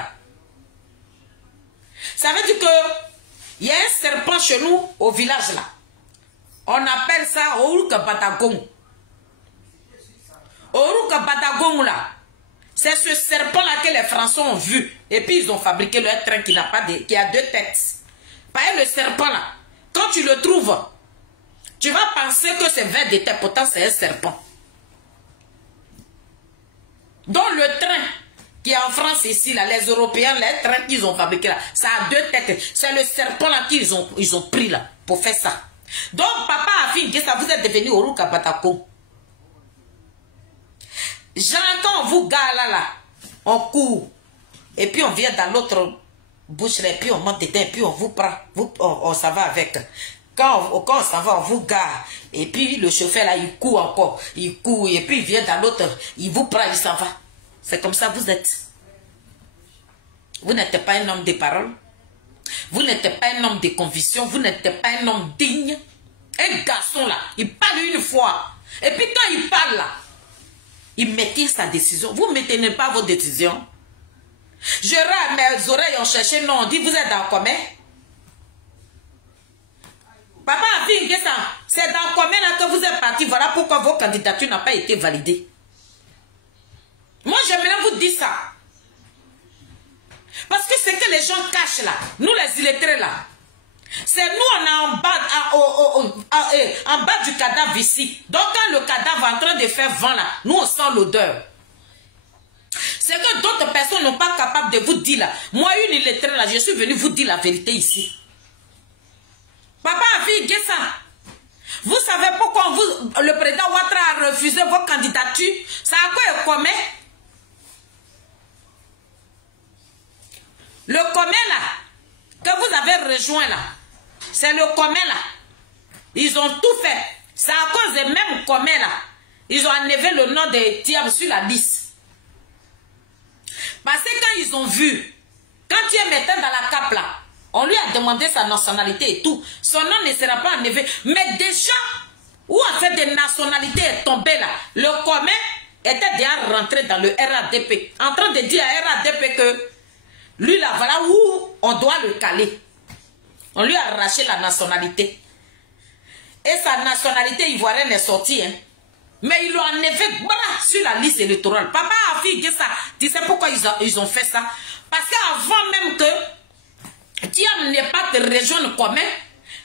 Ça veut dire que il y a un serpent chez nous au village là. On appelle ça Ouruka Batagong. Ouruka Batagong là. C'est ce serpent là que les Français ont vu. Et puis ils ont fabriqué leur train qui n'a pas de, qui a 2 têtes. Par le serpent là, quand tu le trouves, tu vas penser que c'est vert de terre, pourtant c'est un serpent. Donc le train qui est en France ici, là, les Européens, les trains qu'ils ont fabriqués là, ça a 2 têtes. C'est le serpent là qu'ils ont pris là pour faire ça. Donc papa a fait que ça vous êtes devenu Ouruka Batako. J'entends vous gars là, on court. Et puis on vient dans l'autre bouche là, et puis on monte dedans, et puis on vous prend, on s'en va avec. Quand on s'en va, on vous gare. Et puis le chauffeur là, il court encore. Il court, et puis il vient dans l'autre, il vous prend, il s'en va. C'est comme ça vous êtes. Vous n'êtes pas un homme de parole. Vous n'êtes pas un homme de conviction. Vous n'êtes pas un homme digne. Un garçon là, il parle une fois. Et puis quand il parle là, il maintient sa décision. Vous ne maintenez pas vos décisions. Mes oreilles ont cherché, non, on dit vous êtes dans combien? Papa a dit que ça, c'est dans combien là que vous êtes parti. Voilà pourquoi vos candidatures n'ont pas été validées. Moi, j'aimerais vous dire ça. Parce que c'est que les gens cachent là, nous les illettrés là, c'est nous on est en bas du cadavre ici. Donc quand le cadavre est en train de faire vent là, nous on sent l'odeur. C'est que d'autres personnes n'ont pas capable de vous dire là. Moi, une illettrée là, je suis venu vous dire la vérité ici. Papa a vu ça. Vous savez pourquoi le président Ouattara a refusé vos candidatures? Ça a quoi et comment? Le commun là, que vous avez rejoint là, c'est le commun là. Ils ont tout fait. C'est à cause des mêmes communs là. Ils ont enlevé le nom de Thiam sur la liste. Parce que quand ils ont vu, quand Thiam était dans la cape là, on lui a demandé sa nationalité et tout. Son nom ne sera pas enlevé. Mais déjà, où a fait des nationalités est tombé là, le commun était déjà rentré dans le RADP. En train de dire à RADP que lui là, voilà où on doit le caler. On lui a arraché la nationalité. Et sa nationalité ivoirienne est sortie. Hein. Mais ils l'ont enlevé sur la liste électorale. Papa a fait ça. Tu sais pourquoi ils ont fait ça? Parce qu'avant même que Thiam n'est pas de région commune,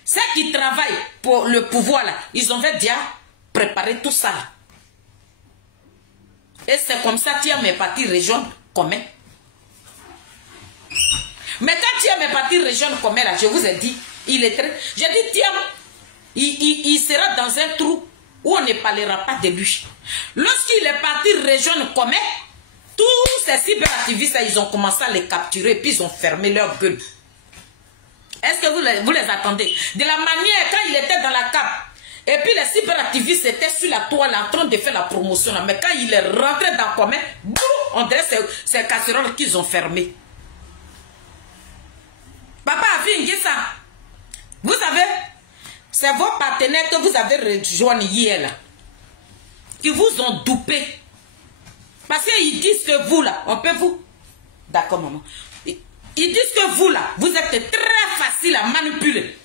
ceux qui travaillent pour le pouvoir là, ils ont déjà préparé tout ça. Et c'est comme ça Thiam est parti région commune. Mais quand Thiam est parti région commune là, je vous ai dit, il est très... J'ai dit Thiam, il sera dans un trou où on ne parlera pas de lui. Lorsqu'il est parti région commune, tous ces cyberactivistes, ils ont commencé à les capturer, puis ils ont fermé leur gueule. Est-ce que vous les attendez? De la manière, quand il était dans la cape, et puis les cyberactivistes étaient sur la toile en train de faire la promotion. Là. Mais quand il est rentré dans le commun, on dirait que c'est casseroles qu'ils ont fermé. Papa a vu ça. Vous savez, c'est vos partenaires que vous avez rejoints hier là, qui vous ont dupé. Parce qu'ils disent que vous là, on peut vous... D'accord maman. Ils disent que vous là, vous êtes très facile à manipuler.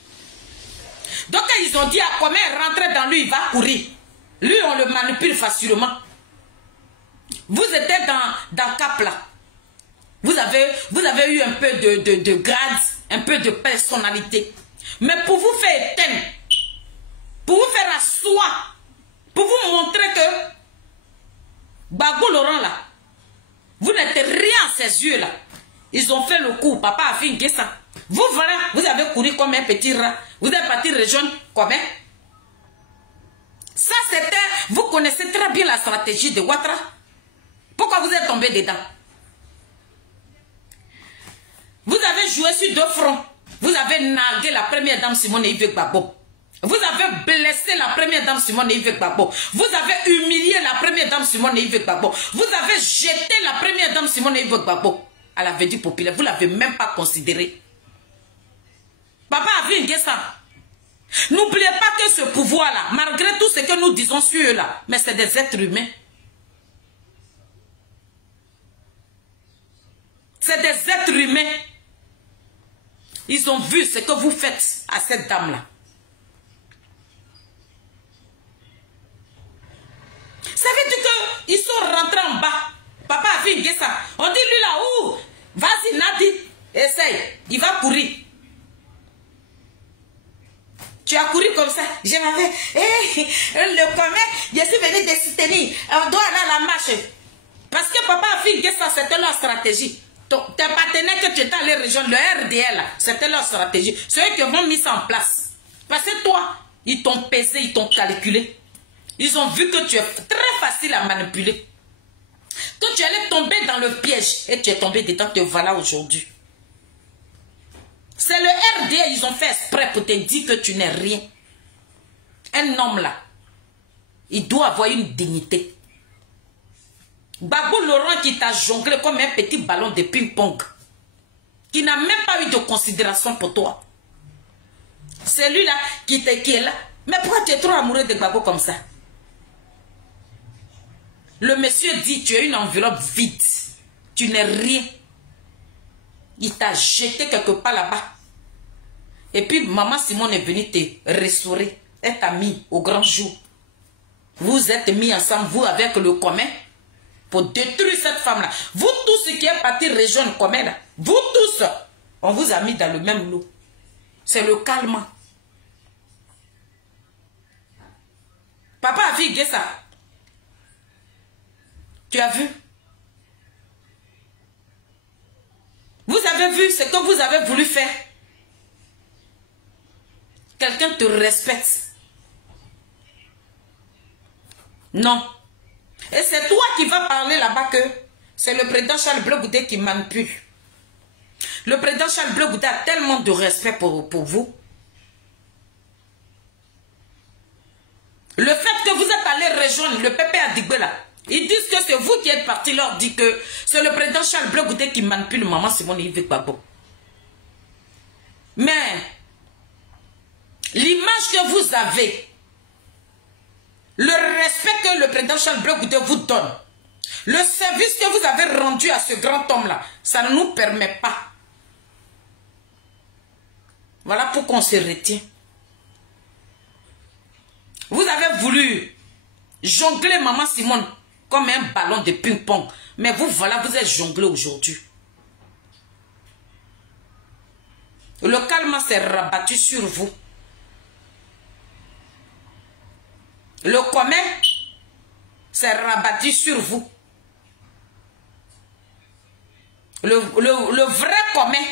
Donc ils ont dit à combien rentrer dans lui, il va courir. Lui on le manipule facilement. Vous étiez dans cap là. Vous avez eu un peu de grade, un peu de personnalité. Mais pour vous faire éteindre, pour vous faire asseoir, pour vous montrer que Gbagbo Laurent là, vous n'êtes rien à ses yeux là. Ils ont fait le coup. Papa a fait ça. Vous, voilà, vous avez couru comme un petit rat. Vous êtes parti rejoindre combien? Ça, c'était... Vous connaissez très bien la stratégie de Ouattara. Pourquoi vous êtes tombé dedans? Vous avez joué sur 2 fronts. Vous avez nargué la première dame Simone Yves Gbagbo. Vous avez blessé la première dame Simone Yves Gbagbo. Vous avez humilié la première dame Simone Yves Gbagbo. Vous avez jeté la première dame Simone Yves Gbagbo à la Védie populaire. Vous ne l'avez même pas considéré. Papa a vu ça. N'oubliez pas que ce pouvoir-là, malgré tout ce que nous disons sur eux-là, mais c'est des êtres humains. C'est des êtres humains. Ils ont vu ce que vous faites à cette dame-là. Ça veut dire qu'ils sont rentrés en bas. Papa a fait ça. On dit lui là, ouh, vas-y Nadi, essaye. Il va courir. Tu as couru comme ça. Je m'avais, le commun, je suis venu de soutenir. On doit aller à la marche. Parce que papa a fait ça, c'était leur stratégie. Tes partenaires que tu étais allé rejoindre, le RDL, c'était leur stratégie. C'est eux qui ont mis ça en place. Parce que toi, ils t'ont pesé, ils t'ont calculé. Ils ont vu que tu es très facile à manipuler. Que tu allais tomber dans le piège. Et tu es tombé dedans, te voilà aujourd'hui. C'est le RDL, ils ont fait exprès pour te dire que tu n'es rien. Un homme là, il doit avoir une dignité. Gbagbo Laurent qui t'a jonglé comme un petit ballon de ping-pong. Qui n'a même pas eu de considération pour toi. C'est lui là qui est là. Mais pourquoi tu es trop amoureux de Gbagbo comme ça? Le monsieur dit, tu as une enveloppe vide. Tu n'es rien. Il t'a jeté quelque part là-bas. Et puis, maman Simone est venue te restaurer. Elle t'a mis au grand jour. Vous êtes mis ensemble, vous, avec le commun, pour détruire cette femme-là. Vous tous qui êtes partis rejoindre commun, là, vous tous, on vous a mis dans le même lot. C'est le calme. Papa a vu ça. Tu as vu? Vous avez vu ce que vous avez voulu faire. Quelqu'un te respecte. Non. Et c'est toi qui vas parler là-bas que c'est le président Charles Blé Goudé qui manipule. Le président Charles Blé Goudé a tellement de respect pour vous. Le fait que vous êtes allé rejoindre le PP Adigbe là, ils disent que c'est vous qui êtes parti leur dire que c'est le président Charles Blé Goudé qui manipule maman Simone Yves Gbagbo. Mais l'image que vous avez, le respect que le président Charles Blé Goudé vous donne, le service que vous avez rendu à ce grand homme-là, ça ne nous permet pas. Voilà pourquoi on se retient. Vous avez voulu jongler maman Simone comme un ballon de ping-pong. Mais vous, voilà, vous êtes jonglé aujourd'hui. Le calme s'est rabattu sur vous. Le commun s'est rabattu sur vous. Le vrai commun,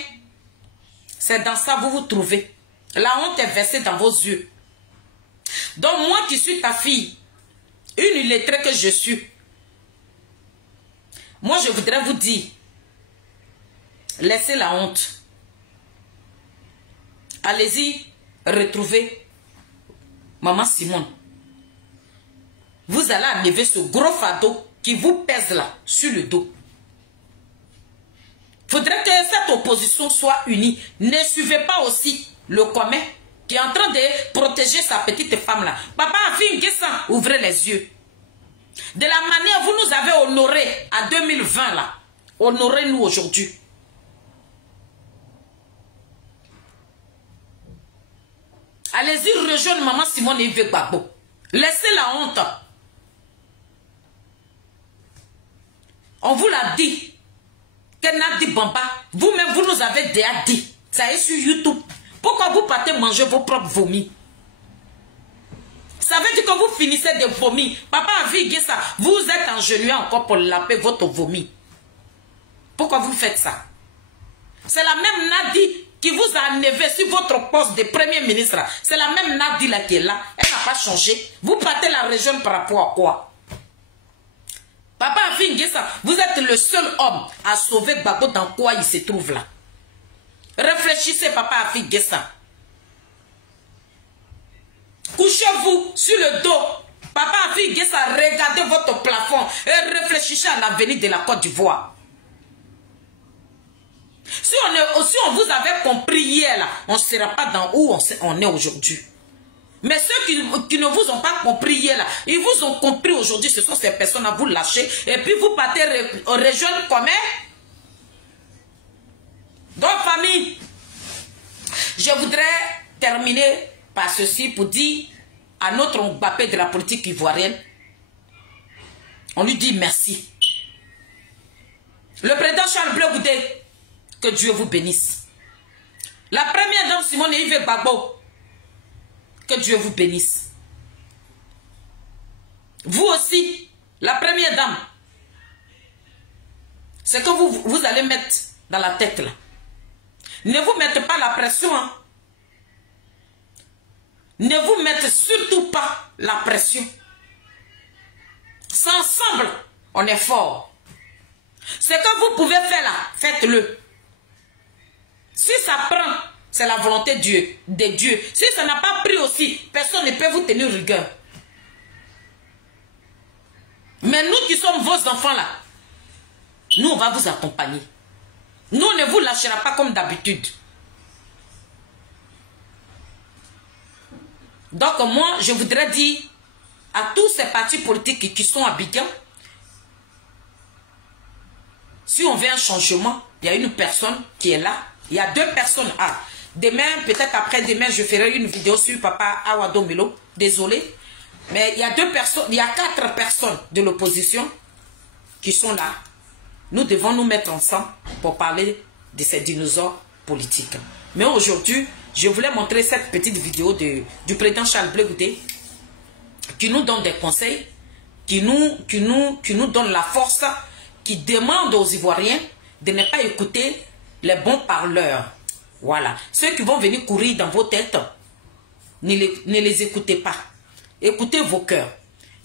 c'est dans ça que vous vous trouvez. La honte est versée dans vos yeux. Donc moi qui suis ta fille, une illettrée que je suis, moi je voudrais vous dire, laissez la honte. Allez-y retrouver maman Simone. Vous allez enlever ce gros fardeau qui vous pèse là, sur le dos. Il faudrait que cette opposition soit unie. Ne suivez pas aussi le commun qui est en train de protéger sa petite femme là. Papa a fait une question, ouvrez les yeux. De la manière vous nous avez honorés à 2020 là, honorez-nous aujourd'hui. Allez-y rejoindre maman Simone Yves Gbagbo. Laissez la honte. On vous l'a dit. Que Nadi Bamba, vous-même vous nous avez déjà dit. Ça est sur YouTube. Pourquoi vous partez manger vos propres vomis? Ça veut dire que vous finissez de vomir. Papa a vu ça. Vous êtes engenouillé encore pour laver votre vomi. Pourquoi vous faites ça? C'est la même Nadi qui vous a enlevé sur votre poste de Premier ministre. C'est la même Nadi là qui est là. Elle n'a pas changé. Vous partez la région par rapport à quoi? Papa Afi N'Guessa, vous êtes le seul homme à sauver Gbagbo dans quoi il se trouve là. Réfléchissez, Papa Afi N'Guessa. Couchez-vous sur le dos. Papa Afi N'Guessa, regardez votre plafond et réfléchissez à l'avenir de la Côte d'Ivoire. Si on vous avait compris hier, là, on ne sera pas dans où on est aujourd'hui. Mais ceux qui ne vous ont pas compris hier, là, ils vous ont compris aujourd'hui, ce sont ces personnes à vous lâcher. Et puis vous partez rejoindre comment? Donc famille, je voudrais terminer par ceci pour dire à notre Mbappé de la politique ivoirienne, on lui dit merci. Le président Charles Blé Goudé, que Dieu vous bénisse. La première dame Simone Yves Gbagbo, que Dieu vous bénisse. Vous aussi, la première dame, c'est que vous allez mettre dans la tête là. Ne vous mettez pas la pression. Hein. Ne vous mettez surtout pas la pression. Ensemble, on est fort. Ce que vous pouvez faire là, faites-le. Si ça prend, c'est la volonté de Dieu. Si ça n'a pas pris aussi, personne ne peut vous tenir rigueur. Mais nous qui sommes vos enfants là, nous on va vous accompagner. Nous on ne vous lâchera pas comme d'habitude. Donc moi je voudrais dire à tous ces partis politiques qui sont à Abidjan, si on veut un changement, il y a une personne qui est là. Il y a deux personnes. Ah, demain, peut-être après-demain, je ferai une vidéo sur Papa Awado Melo. Désolé. Mais il y a 4 personnes de l'opposition qui sont là. Nous devons nous mettre ensemble pour parler de ces dinosaures politiques. Mais aujourd'hui, je voulais montrer cette petite vidéo du président Charles Blé Goudé qui nous donne des conseils, qui nous donne la force, qui demande aux Ivoiriens de ne pas écouter les bons parleurs. Voilà. Ceux qui vont venir courir dans vos têtes, ne les écoutez pas. Écoutez vos cœurs.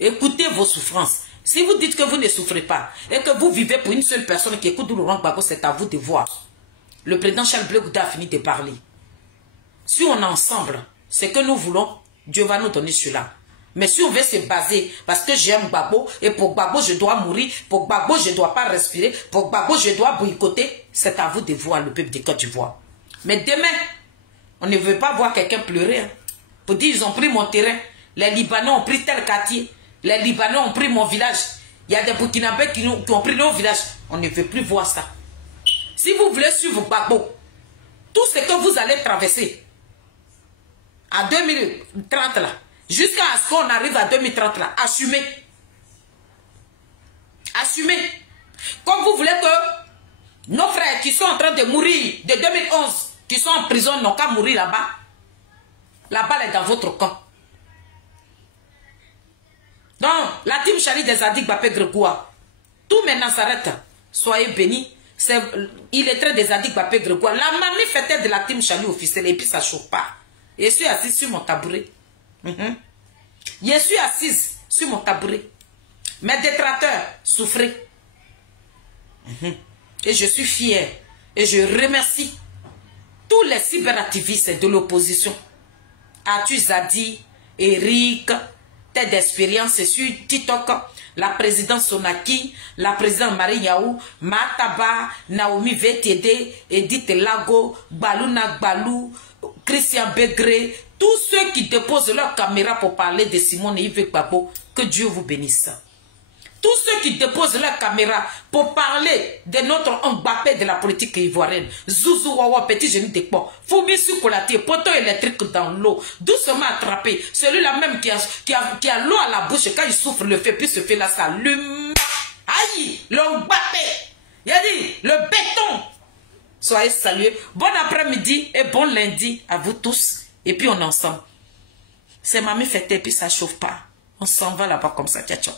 Écoutez vos souffrances. Si vous dites que vous ne souffrez pas et que vous vivez pour une seule personne qui écoute Laurent Gbagbo, c'est à vous de voir. Le président Charles Blé Goudé a fini de parler. Si on est ensemble, c'est que nous voulons, Dieu va nous donner cela. Mais si on veut se baser, parce que j'aime Gbagbo, et pour Gbagbo je dois mourir, pour Gbagbo je ne dois pas respirer, pour Gbagbo je dois boycotter, c'est à vous de voir le peuple de Côte d'Ivoire. Mais demain, on ne veut pas voir quelqu'un pleurer. Hein, pour dire ils ont pris mon terrain, les Libanais ont pris tel quartier, les Libanais ont pris mon village, il y a des Burkinabés qui ont pris nos villages. On ne veut plus voir ça. Si vous voulez suivre Gbagbo, tout ce que vous allez traverser à 2030 là, jusqu'à ce qu'on arrive à 2030 là, assumez. Assumez. Comme vous voulez que nos frères qui sont en train de mourir de 2011, qui sont en prison, n'ont qu'à mourir là-bas. La balle est dans votre camp. Donc, la team Chali des Adik Bapé Grégoire, tout maintenant s'arrête. Soyez bénis. Il est très des Adik Bapé Grégoire. La mamie fêtait de la team Chali officielle et puis ça ne chauffe pas. Et je suis assise sur mon tabouret. Je suis assise sur mon tabouret. Mes détracteurs souffraient. Et je suis fière. Et je remercie tous les cyberactivistes de l'opposition. Atu Zadi, Eric, tête d'expérience sur TikTok, la présidente Sonaki, la présidente Marie Yaou, Mataba, Naomi VTD, Edith Lago, Baluna Balou, Christian Begré, tous ceux qui déposent leur caméra pour parler de Simone Yves Gbagbo, que Dieu vous bénisse. Tous ceux qui déposent leur caméra pour parler de notre Mbappé de la politique ivoirienne, Zouzou Wawa, petit génie de pont, Foumi Soukolati, poteau électrique dans l'eau, doucement attrapé, celui-là même qui a l'eau à la bouche, quand il souffre le feu, puis ce feu-là s'allume. Aïe, le Mbappé, il a dit, le béton. Soyez salués. Bon après-midi et bon lundi à vous tous. Et puis on est ensemble. C'est mamie fêtée, puis ça chauffe pas. On s'en va là-bas comme ça. Ciao, ciao.